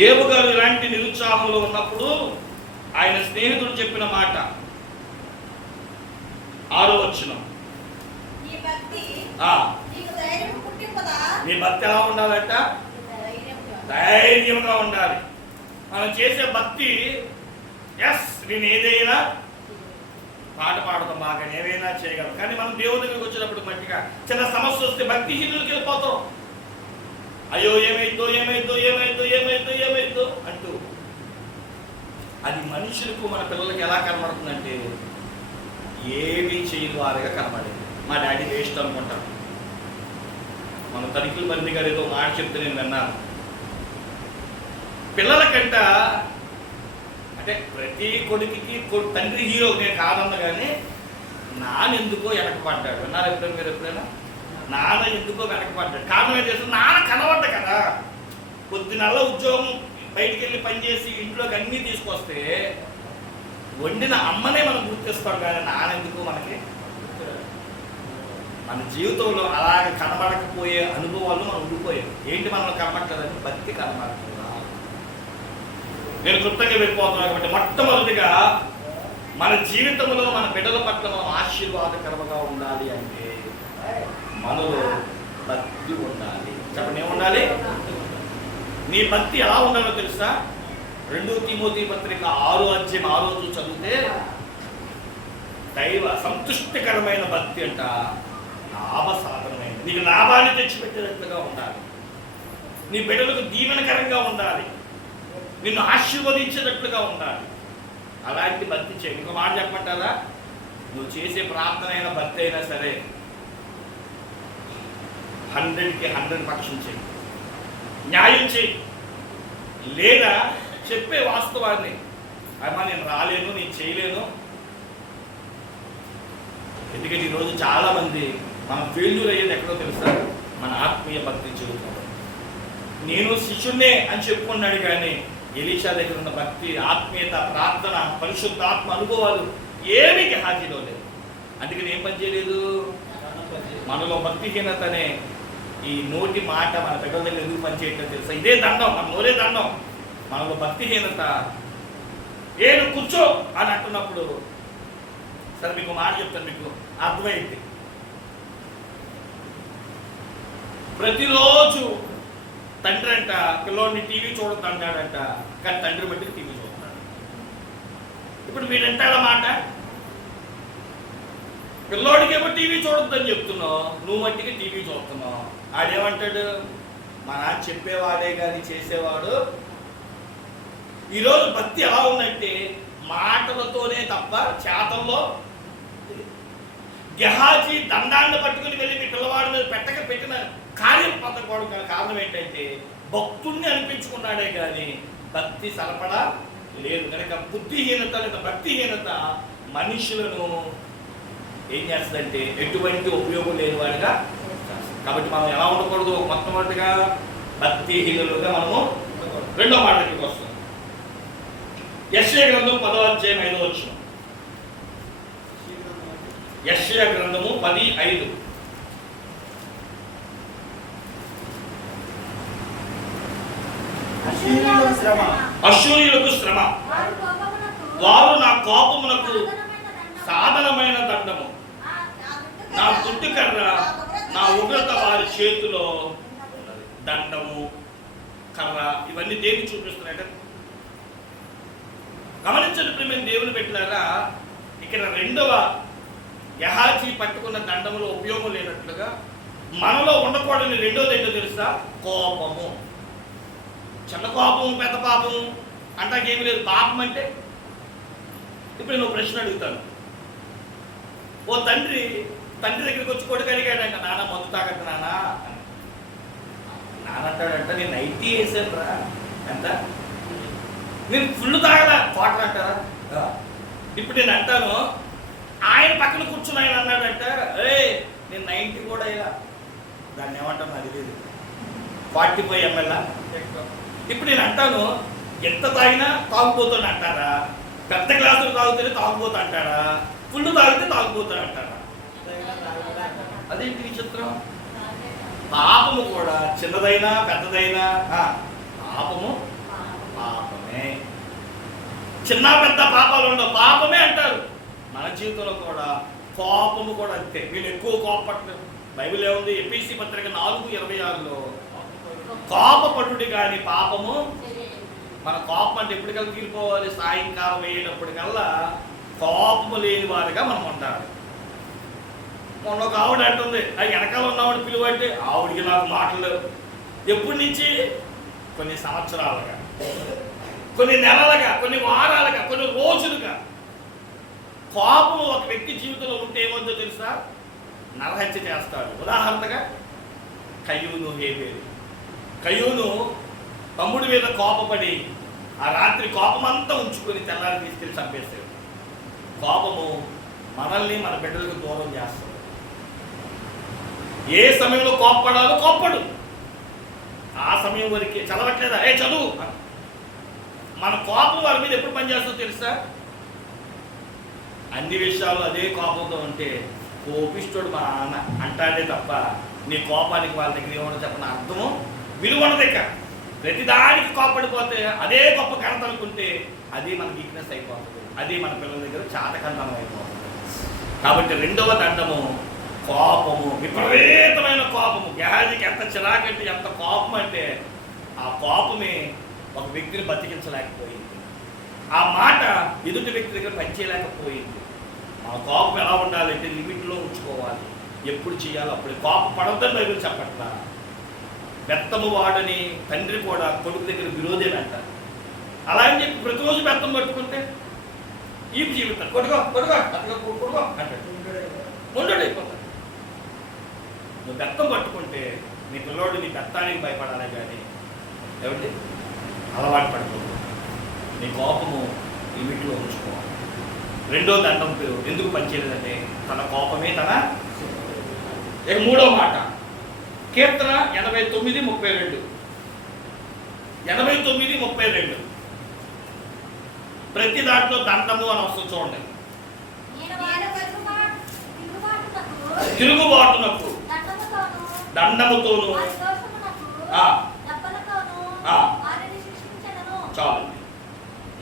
యోబు గారు ఇలాంటి నిరుత్సాహంలో ఉన్నప్పుడు ఆయన స్నేహితుడు చెప్పిన మాట 6వ వచనం. నీ భక్తి ఎలా ఉండాలంట? ధైర్యంగా ఉండాలి. మనం చేసే భక్తి, నేను ఏదైనా పాట పాడతాం, బాగా ఏమైనా చేయగలం, కానీ మనం దేవుడి దగ్గరికి వచ్చినప్పుడు మట్టిగా చిన్న సమస్య వస్తే భక్తిహీనులకి వెళ్ళిపోతాం. అయ్యో ఏమైందో ఏమైందో ఏమైందో ఏమైందో ఏమైందో అంటూ. అది మనుషులకు మన పిల్లలకి ఎలా కనబడుతుందంటే ఏమీ చేయని వారిగా కనబడేది. మా డాడీ వేస్ట్ అనుకుంటాం. మన తనిఖీల బండి గారు ఏదో మాట చెప్తే నేను విన్నాను. పిల్లలకంట అంటే ప్రతి కొడుకుకి తండ్రి హీరో నేను కాదన్న, కానీ నాన్న ఎందుకో వెనకపడ్డాడు. విన్నారు ఎప్పుడైనా మీరు? ఎప్పుడైనా నాన్న ఎందుకో వెనకపడ్డాడు. కారణం ఏం చేస్తుంది? నాన్న కనబడ్డ కదా, కొద్ది నెలల ఉద్యోగం బయటికి వెళ్ళి పనిచేసి ఇంట్లోకి అన్నీ తీసుకొస్తే వండిన అమ్మనే మనం గుర్తిస్తాం, కానీ నాన్న ఎందుకో మనకి. మన జీవితంలో అలాగ కనబడకపోయే అనుభవాలు మనం ఉండిపోయాం. ఏంటి మనలో కనబడలేదని? భక్తి కనబడలేదు. నేను కృతజ్ఞతగా వెళ్ళిపోతున్నాను కాబట్టి మొట్టమొదటిగా మన జీవితంలో మన బిడ్డల పట్ల మనం ఆశీర్వాదకరంగా ఉండాలి అంటే మనలో భక్తి ఉండాలి. చెప్పండి, ఏముండాలి? నీ భక్తి ఎలా ఉండాలో తెలుసా? 2 తిమోతి పత్రిక 6వ అధ్యాయం 6వ వచనం చదివితే దైవ సంతుష్టికరమైన భక్తి అంట లాభసాధనమైనది. నీకు లాభాన్ని తెచ్చిపెట్టేటట్లుగా ఉండాలి, నీ బిడ్డలకు దీవెనకరంగా ఉండాలి, నిన్ను ఆశీర్వదించేటట్లుగా ఉండాలి. అలాంటి భక్తి చేయి. ఇంకో మాట చెప్పమంటారా? నువ్వు చేసే ప్రార్థన అయినా భక్తి అయినా సరే 100కి 100% చేయి, న్యాయం చేయి. లేదా చెప్పే వాస్తవాన్ని, అమ్మా నేను రాలేను, నేను చేయలేను. ఎందుకంటే ఈరోజు చాలా మంది మనం ఫెయిల్యూర్ అయ్యేది ఎక్కడో తెలుసా? మన ఆత్మీయ భక్తి జీవితంలో. నేను శిష్యున్నే అని చెప్పుకున్నాడు, కానీ ఎలీషా దగ్గర ఉన్న భక్తి, ఆత్మీయత, ప్రార్థన, పరిశుద్ధాత్మ అనుభవాలు ఏమీ హాజీలో లేదు. అందుకని ఏం పని చేయలేదు? మనలో భక్తిహీనతనే ఈ నోటి మాట మన బిడ్డల దగ్గర ఎందుకు పనిచేయటం తెలుసా? ఇదే దండం, మన నోరే దండం. మనలో భక్తిహీనత. ఏను కూర్చో అని అంటున్నప్పుడు, సరే మీకు మాట చెప్తాను, మీకు అర్థమైంది. ప్రతిరోజు తండ్రి అంట పిల్లోడిని టీవీ చూడద్దు అన్నాడంట, కానీ తండ్రి బట్టి టీవీ చూస్తున్నాడు. ఇప్పుడు వీడంటాడా మాట? పిల్లోడికేమో టీవీ చూడొద్దని చెప్తున్నావు, నువ్వు మట్టికి టీవీ చూస్తున్నావు. ఆడేమంటాడు? మా నాన్న చెప్పేవాడే కానీ చేసేవాడు. ఈరోజు భక్తి ఎలా ఉందంటే మాటలతోనే తప్ప చేతల్లో. గెహాజీ దండాన్ని పట్టుకుని వెళ్ళి మీ పిల్లవాడి మీద పెట్టిన కార్యం పొందకపోవడం కారణం ఏంటంటే భక్తుణ్ణి అనిపించుకున్నాడే కానీ భక్తి సరపడా లేదు. కనుక బుద్ధిహీనత లేదా భక్తిహీనత మనుషులను ఏం చేస్తుందంటే ఎటువంటి ఉపయోగం లేని వాడిగా చేస్తుంది. కాబట్టి మనం ఎలా ఉండకూడదు? మొట్టమొదటిగా భక్తిహీనులుగా మనము రెండో మాట దగ్గరికి వస్తాం. యెషయా గ్రంథం 10వ అధ్యాయం 5వ వచనం. యెషయా గ్రంథము 10:5. అశ్షూరీయులకు శ్రమ, వారు నా కోపమునకు సాధనమైన దండము, నా దుడ్డుకర్ర, నా ఉగ్రత వారి చేతిలో దండము కర్ర. ఇవన్నీ దేన్ని చూపిస్తున్నాయంటే, గమనించండి ప్రియమైన దేవుని పెట్టారా, ఇక్కడ రెండవ గెహాజీ పట్టుకున్న దండములో ఉపయోగం లేనట్లుగా మనలో ఉండకూడని రెండోది ఏంటో తెలుసా? కోపము. చిన్న కోపము పెద్ద పాపము అంటాకేమీ లేదు. పాపం అంటే ఇప్పుడు నేను ప్రశ్న అడుగుతాను. ఓ తండ్రి దగ్గరికి వచ్చి కొడుకు అడిగాడంట, నాన్న మందు తాగద్దు నాన్న. నాన్న అంటాడంట, నేను 90 వేసాను రా. ఎంత? నేను ఫుల్ తాగలా, క్వార్టర్ అంటారా? ఇప్పుడు నేను అంటాను, ఆయన పక్కన కూర్చుని ఆయన అన్నాడంట, నేను 90 కూడా ఇలా. దాన్ని ఏమంటాను నాకు తెలియదు. 45 ml. ఇప్పుడు నేను అంటాను, ఎంత తాగినా తాగుపోతాను అంటారా? పెద్ద గ్లాసులు తాగితేనే తాగుపోతా అంటారా? ఫుల్ తాగితే తాగుపోతాడు అంటారా? అదేంటి విచిత్రం? పాపము కూడా చిన్నదైనా పెద్దదైనా పాపము పాపమే. చిన్న పెద్ద పాపాలు ఉండవు, పాపమే అంటారు. మన జీవితంలో కూడా కోపము కూడా అంతే. వీళ్ళు ఎక్కువ కోపపడతారు. బైబిల్ ఏముంది? ఎఫెసీ పత్రిక 4:26లో కోపపడుడి కానీ పాపము. మన కోపం అంటే ఎప్పటికల్లా తీరిపోవాలి? సాయంకాలం అయ్యేటప్పటికల్లా కోపము లేని వారిగా మనం ఉండాలి. మొన్న ఒక ఆవిడ అంటుంది, అది వెనకాల ఉన్నవాడు పిలువంటే ఆవిడికి నాకు మాటలు. ఎప్పటి నుంచి? కొన్ని సంవత్సరాలుగా, కొన్ని నెలలుగా, కొన్ని వారాలుగా, కొన్ని రోజులుగా కోపం ఒక వ్యక్తి జీవితంలో ఉంటే ఏమవుతుందో తెలుసా? నరహత్య చేస్తాడు. ఉదాహరణగా కయ్యూను హేబేలు. కయ్యూను తమ్ముడి మీద కోపపడి ఆ రాత్రి కోపమంతా ఉంచుకొని తెల్లారి తీసుకెళ్ళి చంపేస్తాడు. కోపము మనల్ని మన బిడ్డలకు దూరం చేస్తాడు. ఏ సమయంలో కోపపడాలో కోపడు, ఆ సమయం వరకే. చదవట్లేదా? చదువు. మన కోపం వారి మీద ఎప్పుడు పనిచేస్తుందో తెలుసా? అన్ని విషయాలు అదే కోపంతో ఉంటే కోపిస్తుడు మా నాన్న అంటాడే తప్ప నీ కోపానికి వాళ్ళ దగ్గర ఏమన్నా చెప్పిన అర్థము విలువ ఉండదు. ఇక ప్రతిదానికి కోపడిపోతే అదే గొప్ప ఘనత అనుకుంటే అది మన వీక్నెస్ అయిపోతుంది. అది మన పిల్లల దగ్గర చాతకందనం అయిపోతుంది. కాబట్టి రెండవ దండము కోపము, విపరీతమైన కోపము. గెహాజీకి ఎంత చిరాకంటే, ఎంత కోపం అంటే ఆ కోపమే ఒక వ్యక్తిని బతికించలేకపోయింది. ఆ మాట ఎదుటి వ్యక్తి దగ్గర పనిచేయలేకపోయింది. ఆ కోపం ఎలా ఉండాలంటే లిమిట్లో ఉంచుకోవాలి. ఎప్పుడు చేయాలో అప్పుడు. కోపం పడొద్దని బైబిల్ చెప్పట్లా. బెత్తము వాడని తండ్రి కూడా కొడుకు దగ్గర విరోధేని అంటారు. అలా అని చెప్పి ప్రతిరోజు బెత్తం పట్టుకుంటే ఈ జీవితం కొడుకో కొడుకో అట్లా కొడుకో అంటాడు, ఉండడు అయిపోతాడు. నువ్వు బెత్తం పట్టుకుంటే నీ పిల్లోడు నీ బెత్తానికి భయపడాలి కానీ ఏమిటి అలవాటు పడిపోతుంది. నీ కోపము లిమిట్లో ఉంచుకోవాలి. రెండో దండం ఎందుకు పనిచేయలేదంటే తన కోపమే తన. మూడో మాట కీర్తన 89:32. 89:32. ప్రతి దాంట్లో దండము అని వస్తుంది చూడండి. తిరుగుబాటునకు దండముతోను చాలు.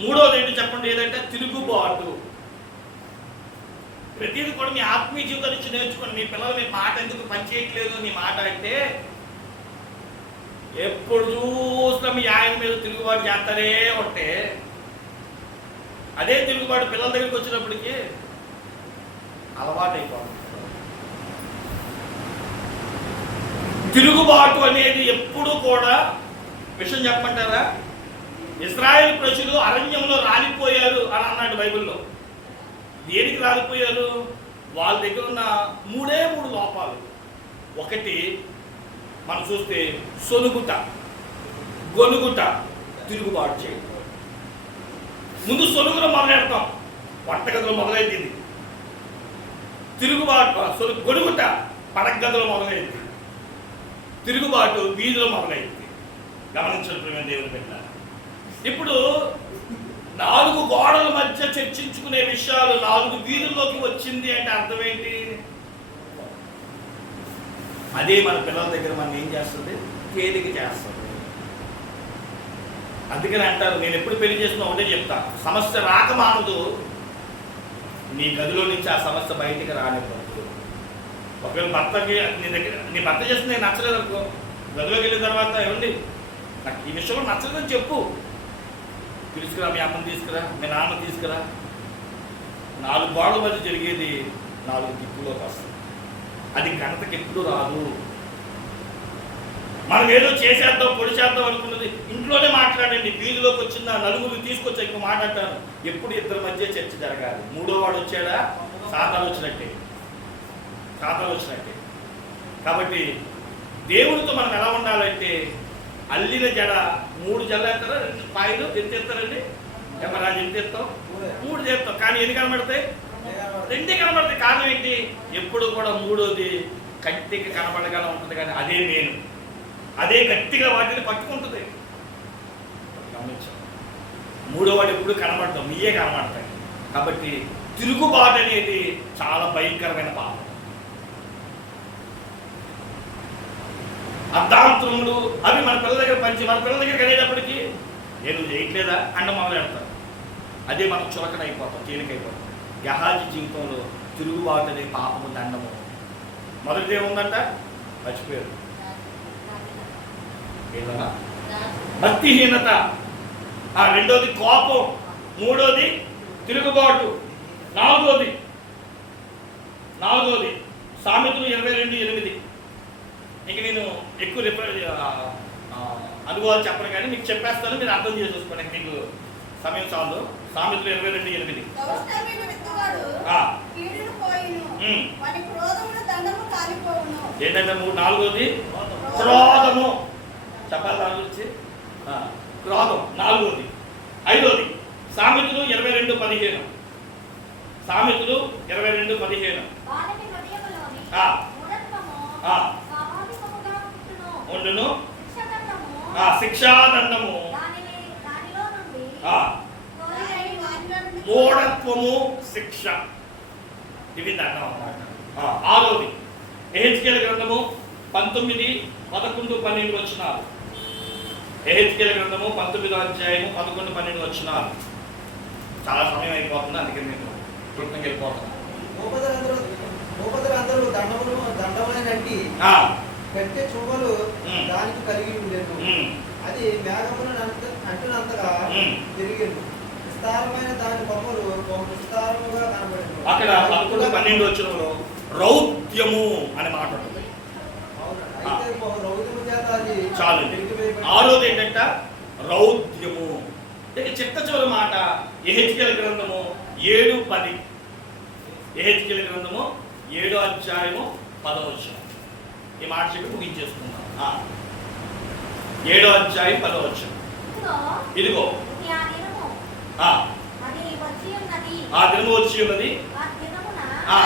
మూడోది ఏంటి చెప్పండి? ఏదంటే తిరుగుబాటు. ప్రతిదీ కూడా మీ ఆత్మీయ జీవితం నుంచి నేర్చుకోండి. మీ పిల్లలు మీ మాట ఎందుకు పనిచేయట్లేదు నీ మాట అంటే, ఎప్పుడు చూసినా మీ ఆయన మీద తిరుగుబాటు చేస్తారే ఉంటే అదే తిరుగుబాటు పిల్లల దగ్గరికి వచ్చినప్పటికీ అలవాటైపోతుంది. తిరుగుబాటు అనేది ఎప్పుడు కూడా విషయం చెప్పమంటారా? ఇశ్రాయేలు ప్రజలు అరణ్యంలో రాలిపోయారు అని అన్నాడు బైబిల్లో. దేనికి రాలిపోయారు? వాళ్ళ దగ్గర ఉన్న 3 లోపాలు. ఒకటి మనం చూస్తే సొనుగుట, గొనుగుట, తిరుగుబాటు చేయడం. ముందు సొలుగులో మొదలెడతాం, వంటగదిలో మొదలైంది. తిరుగుబాటు గొడుగుట పడగదిలో మొదలైంది. తిరుగుబాటు వీధిలో మొదలైంది. గమనించిన ప్రేమ దేవుని బిడ్డ. ఇప్పుడు 4 గోడల మధ్య చర్చించుకునే విషయాలు 4 వీధుల్లోకి వచ్చింది అంటే అర్థం ఏంటి? అదే మన పిల్లల దగ్గర మనం ఏం చేస్తుంది? తేలిక చేస్తుంది. అందుకని అంటారు, నేను ఎప్పుడు పెళ్లి చేస్తున్నా ఒకటే చెప్తా, సమస్య రాక మానదు, నీ గదిలో నుంచి ఆ సమస్య బయటికి రానివ్వద్దు. ఒకవేళ భర్తకి నీ భర్త చేస్తుంది నేను నచ్చలేదు అనుకో, గదిలోకి వెళ్ళిన తర్వాత ఏమండి నాకు ఈ విషయంలో నచ్చలేదని చెప్పు. తీసుకురా, మీ అమ్మని తీసుకురా, మీ నాన్న తీసుకురా. 4 గోడల మధ్య జరిగేది 4 దిక్కులోకి వస్తుంది. అది ఘనతకి ఎప్పుడు రాదు. మనం ఏదో చేసేద్దాం, పొడి చేద్దాం అనుకున్నది ఇంట్లోనే మాట్లాడండి. వీధిలోకి వచ్చిందా, నలుగురు తీసుకొచ్చి ఎక్కువ మాట్లాడతాను. ఎప్పుడు ఇద్దరి మధ్య చర్చ జరగాలి. 3వ వాడు వచ్చాడా, సాతాను వచ్చినట్టే. కాబట్టి దేవుడితో మనం ఎలా ఉండాలంటే, అల్లిన జడ 3 జడలు ఎత్తారా, 2 పాయలు ఎంత ఎత్తారండి? ఎవరాజు ఎంత ఎత్తాం? 3 చేస్తాం. కానీ ఎన్ని కనబడతాయి? 2 కనబడతాయి. కారణం ఏంటి? ఎప్పుడు కూడా 3వది గట్టిగా కనబడగానే ఉంటుంది, కానీ అదే మెయిన్, అదే గట్టిగా వాటిని పట్టుకుంటుంది. గమనించాం, 3వ వాడు ఎప్పుడు కనబడతాం, మీయే కనబడతాయి. కాబట్టి తిరుగుబాటు అనేది చాలా భయంకరమైన పాపం. అర్ధాంతరములు అవి మన పిల్లల దగ్గర మన పిల్లల దగ్గర కలిగేటప్పటికి నేను చేయట్లేదా అండ మొదలెడతారు. అదే మనం చులకనైపోతాం, తేలికైపోతాం. గెహాజీ జీవితంలో తిరుగుబాటు అనే పాపము దండము. మొదటిది ఏముందంట? మర్చిపోయారు. ఏదన్నా భక్తిహీనత, 2వది కోపం, 3వది తిరుగుబాటు, 4వది సామెతలు 22:8. ఇంక నేను ఎక్కువ అనుభవాలు చెప్పను, కానీ మీకు చెప్పేస్తాను, మీరు అర్థం చేసేసుకోండి. మీకు సమయం చాలు. సామెతలు 22:8. ఏంటంటే 4వది క్రోధము. చెప్పాలి దాని గురించి. క్రోధం 4వది. 5వది సామెతలు 22:15. సామెతలు 22:15. ఉండును శిక్షాదండము, మూఢత్వము, శిక్ష. ఇవి దండం అన్నమాట. 6వది యెహెజ్కేలు గ్రంథము 19, 11, 12 వచనాలు. యెహెజ్కేలు గ్రంథము 19వ అధ్యాయము 11, 12 వచనాలు. చాలా సమయం అయిపోతుంది, అందుకే నేను క్లుప్తంగా వెళ్ళిపోతాను. కట్టె చువ్వలు దానికి కలిగి ఉండేది, అది మేఘమును అంటున్నంతగా తిరిగింది. విస్తారమైన దాని కొమ్మలు విస్తారముగా కనబడింది. అక్కడ 11, 12 వచనంలో రౌద్యము అనే మాట ఉంటుంది. చాలు. 6వది ఏంటంట? రౌద్యము. చిట్ట చివరి మాట యెహెజ్కేలు గ్రంథము 7:10. యెహెజ్కేలు గ్రంథము 7వ అధ్యాయము 10వ వచనం. ఈ మాట చెప్పి ముగించేసుకుందాం. 7వ అధ్యాయం 10వ వచనం. ఇదిగో ఆ దినము వచ్చి ఉన్నది, ఆ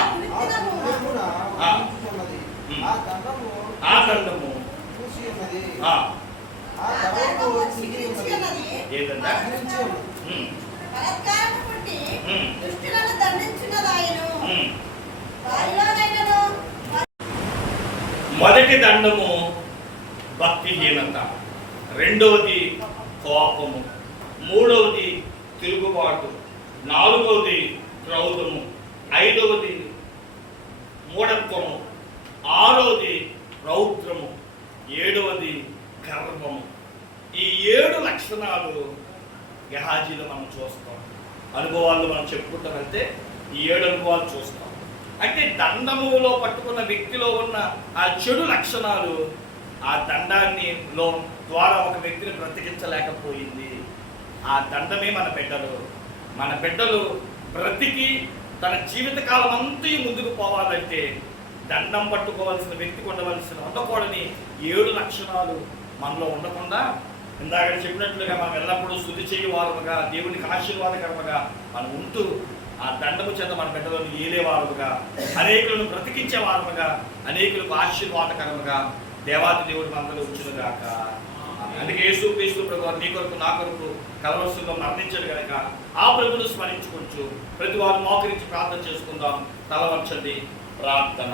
దండము ఏంటంటే మొదటి దండము భక్తిహీనత, 2వది కోపము, 3వది తిరుగుబాటు, 4వది క్రౌధము, 5వది మూఢత్వము, 6వది రౌద్రము, 7వది గర్వము. ఈ 7 లక్షణాలు గెహాజీలో మనం చూస్తాం. అనుభవాల్లో మనం చెప్పుకుంటూ వెళ్తే ఈ 7 అనుభవాలు చూస్తాం. అంటే దండములో పట్టుకున్న వ్యక్తిలో ఉన్న ఆ చెడు లక్షణాలు ఆ దండాన్ని ద్వారా ఒక వ్యక్తిని బ్రతికించలేకపోయింది. ఆ దండమే మన బిడ్డలు బ్రతికి తన జీవితకాలం అంతా ముందుకు పోవాలంటే దండం పట్టుకోవాల్సిన వ్యక్తికి ఉండవలసిన ఉండకూడని 7 లక్షణాలు మనలో ఉండకుండా ఇందాక చెప్పినట్లుగా మనం ఎల్లప్పుడూ స్తుతి చేయవారుగా, దేవునికి ఆశీర్వాదకరముగా మనం ఉంటూ ఆ దండము చేత మన బిడ్డలను ఏలేవారుగా, అనేకులను బ్రతికించేవారుగా, అనేకులకు ఆశీర్వాదకరముగా దేవాది దేవుడు మనలో ఉంచునుగాక. అందుకే యేసుక్రీస్తు ప్రభువు నీ కొరకు నా కొరకు కలవరసులో మరణించాడు కనుక ఆ ప్రభువును స్మరించుకోవచ్చు. ప్రతి వారు మోకరించి ప్రార్థన చేసుకుందాం. తల వంచండి, ప్రార్థన.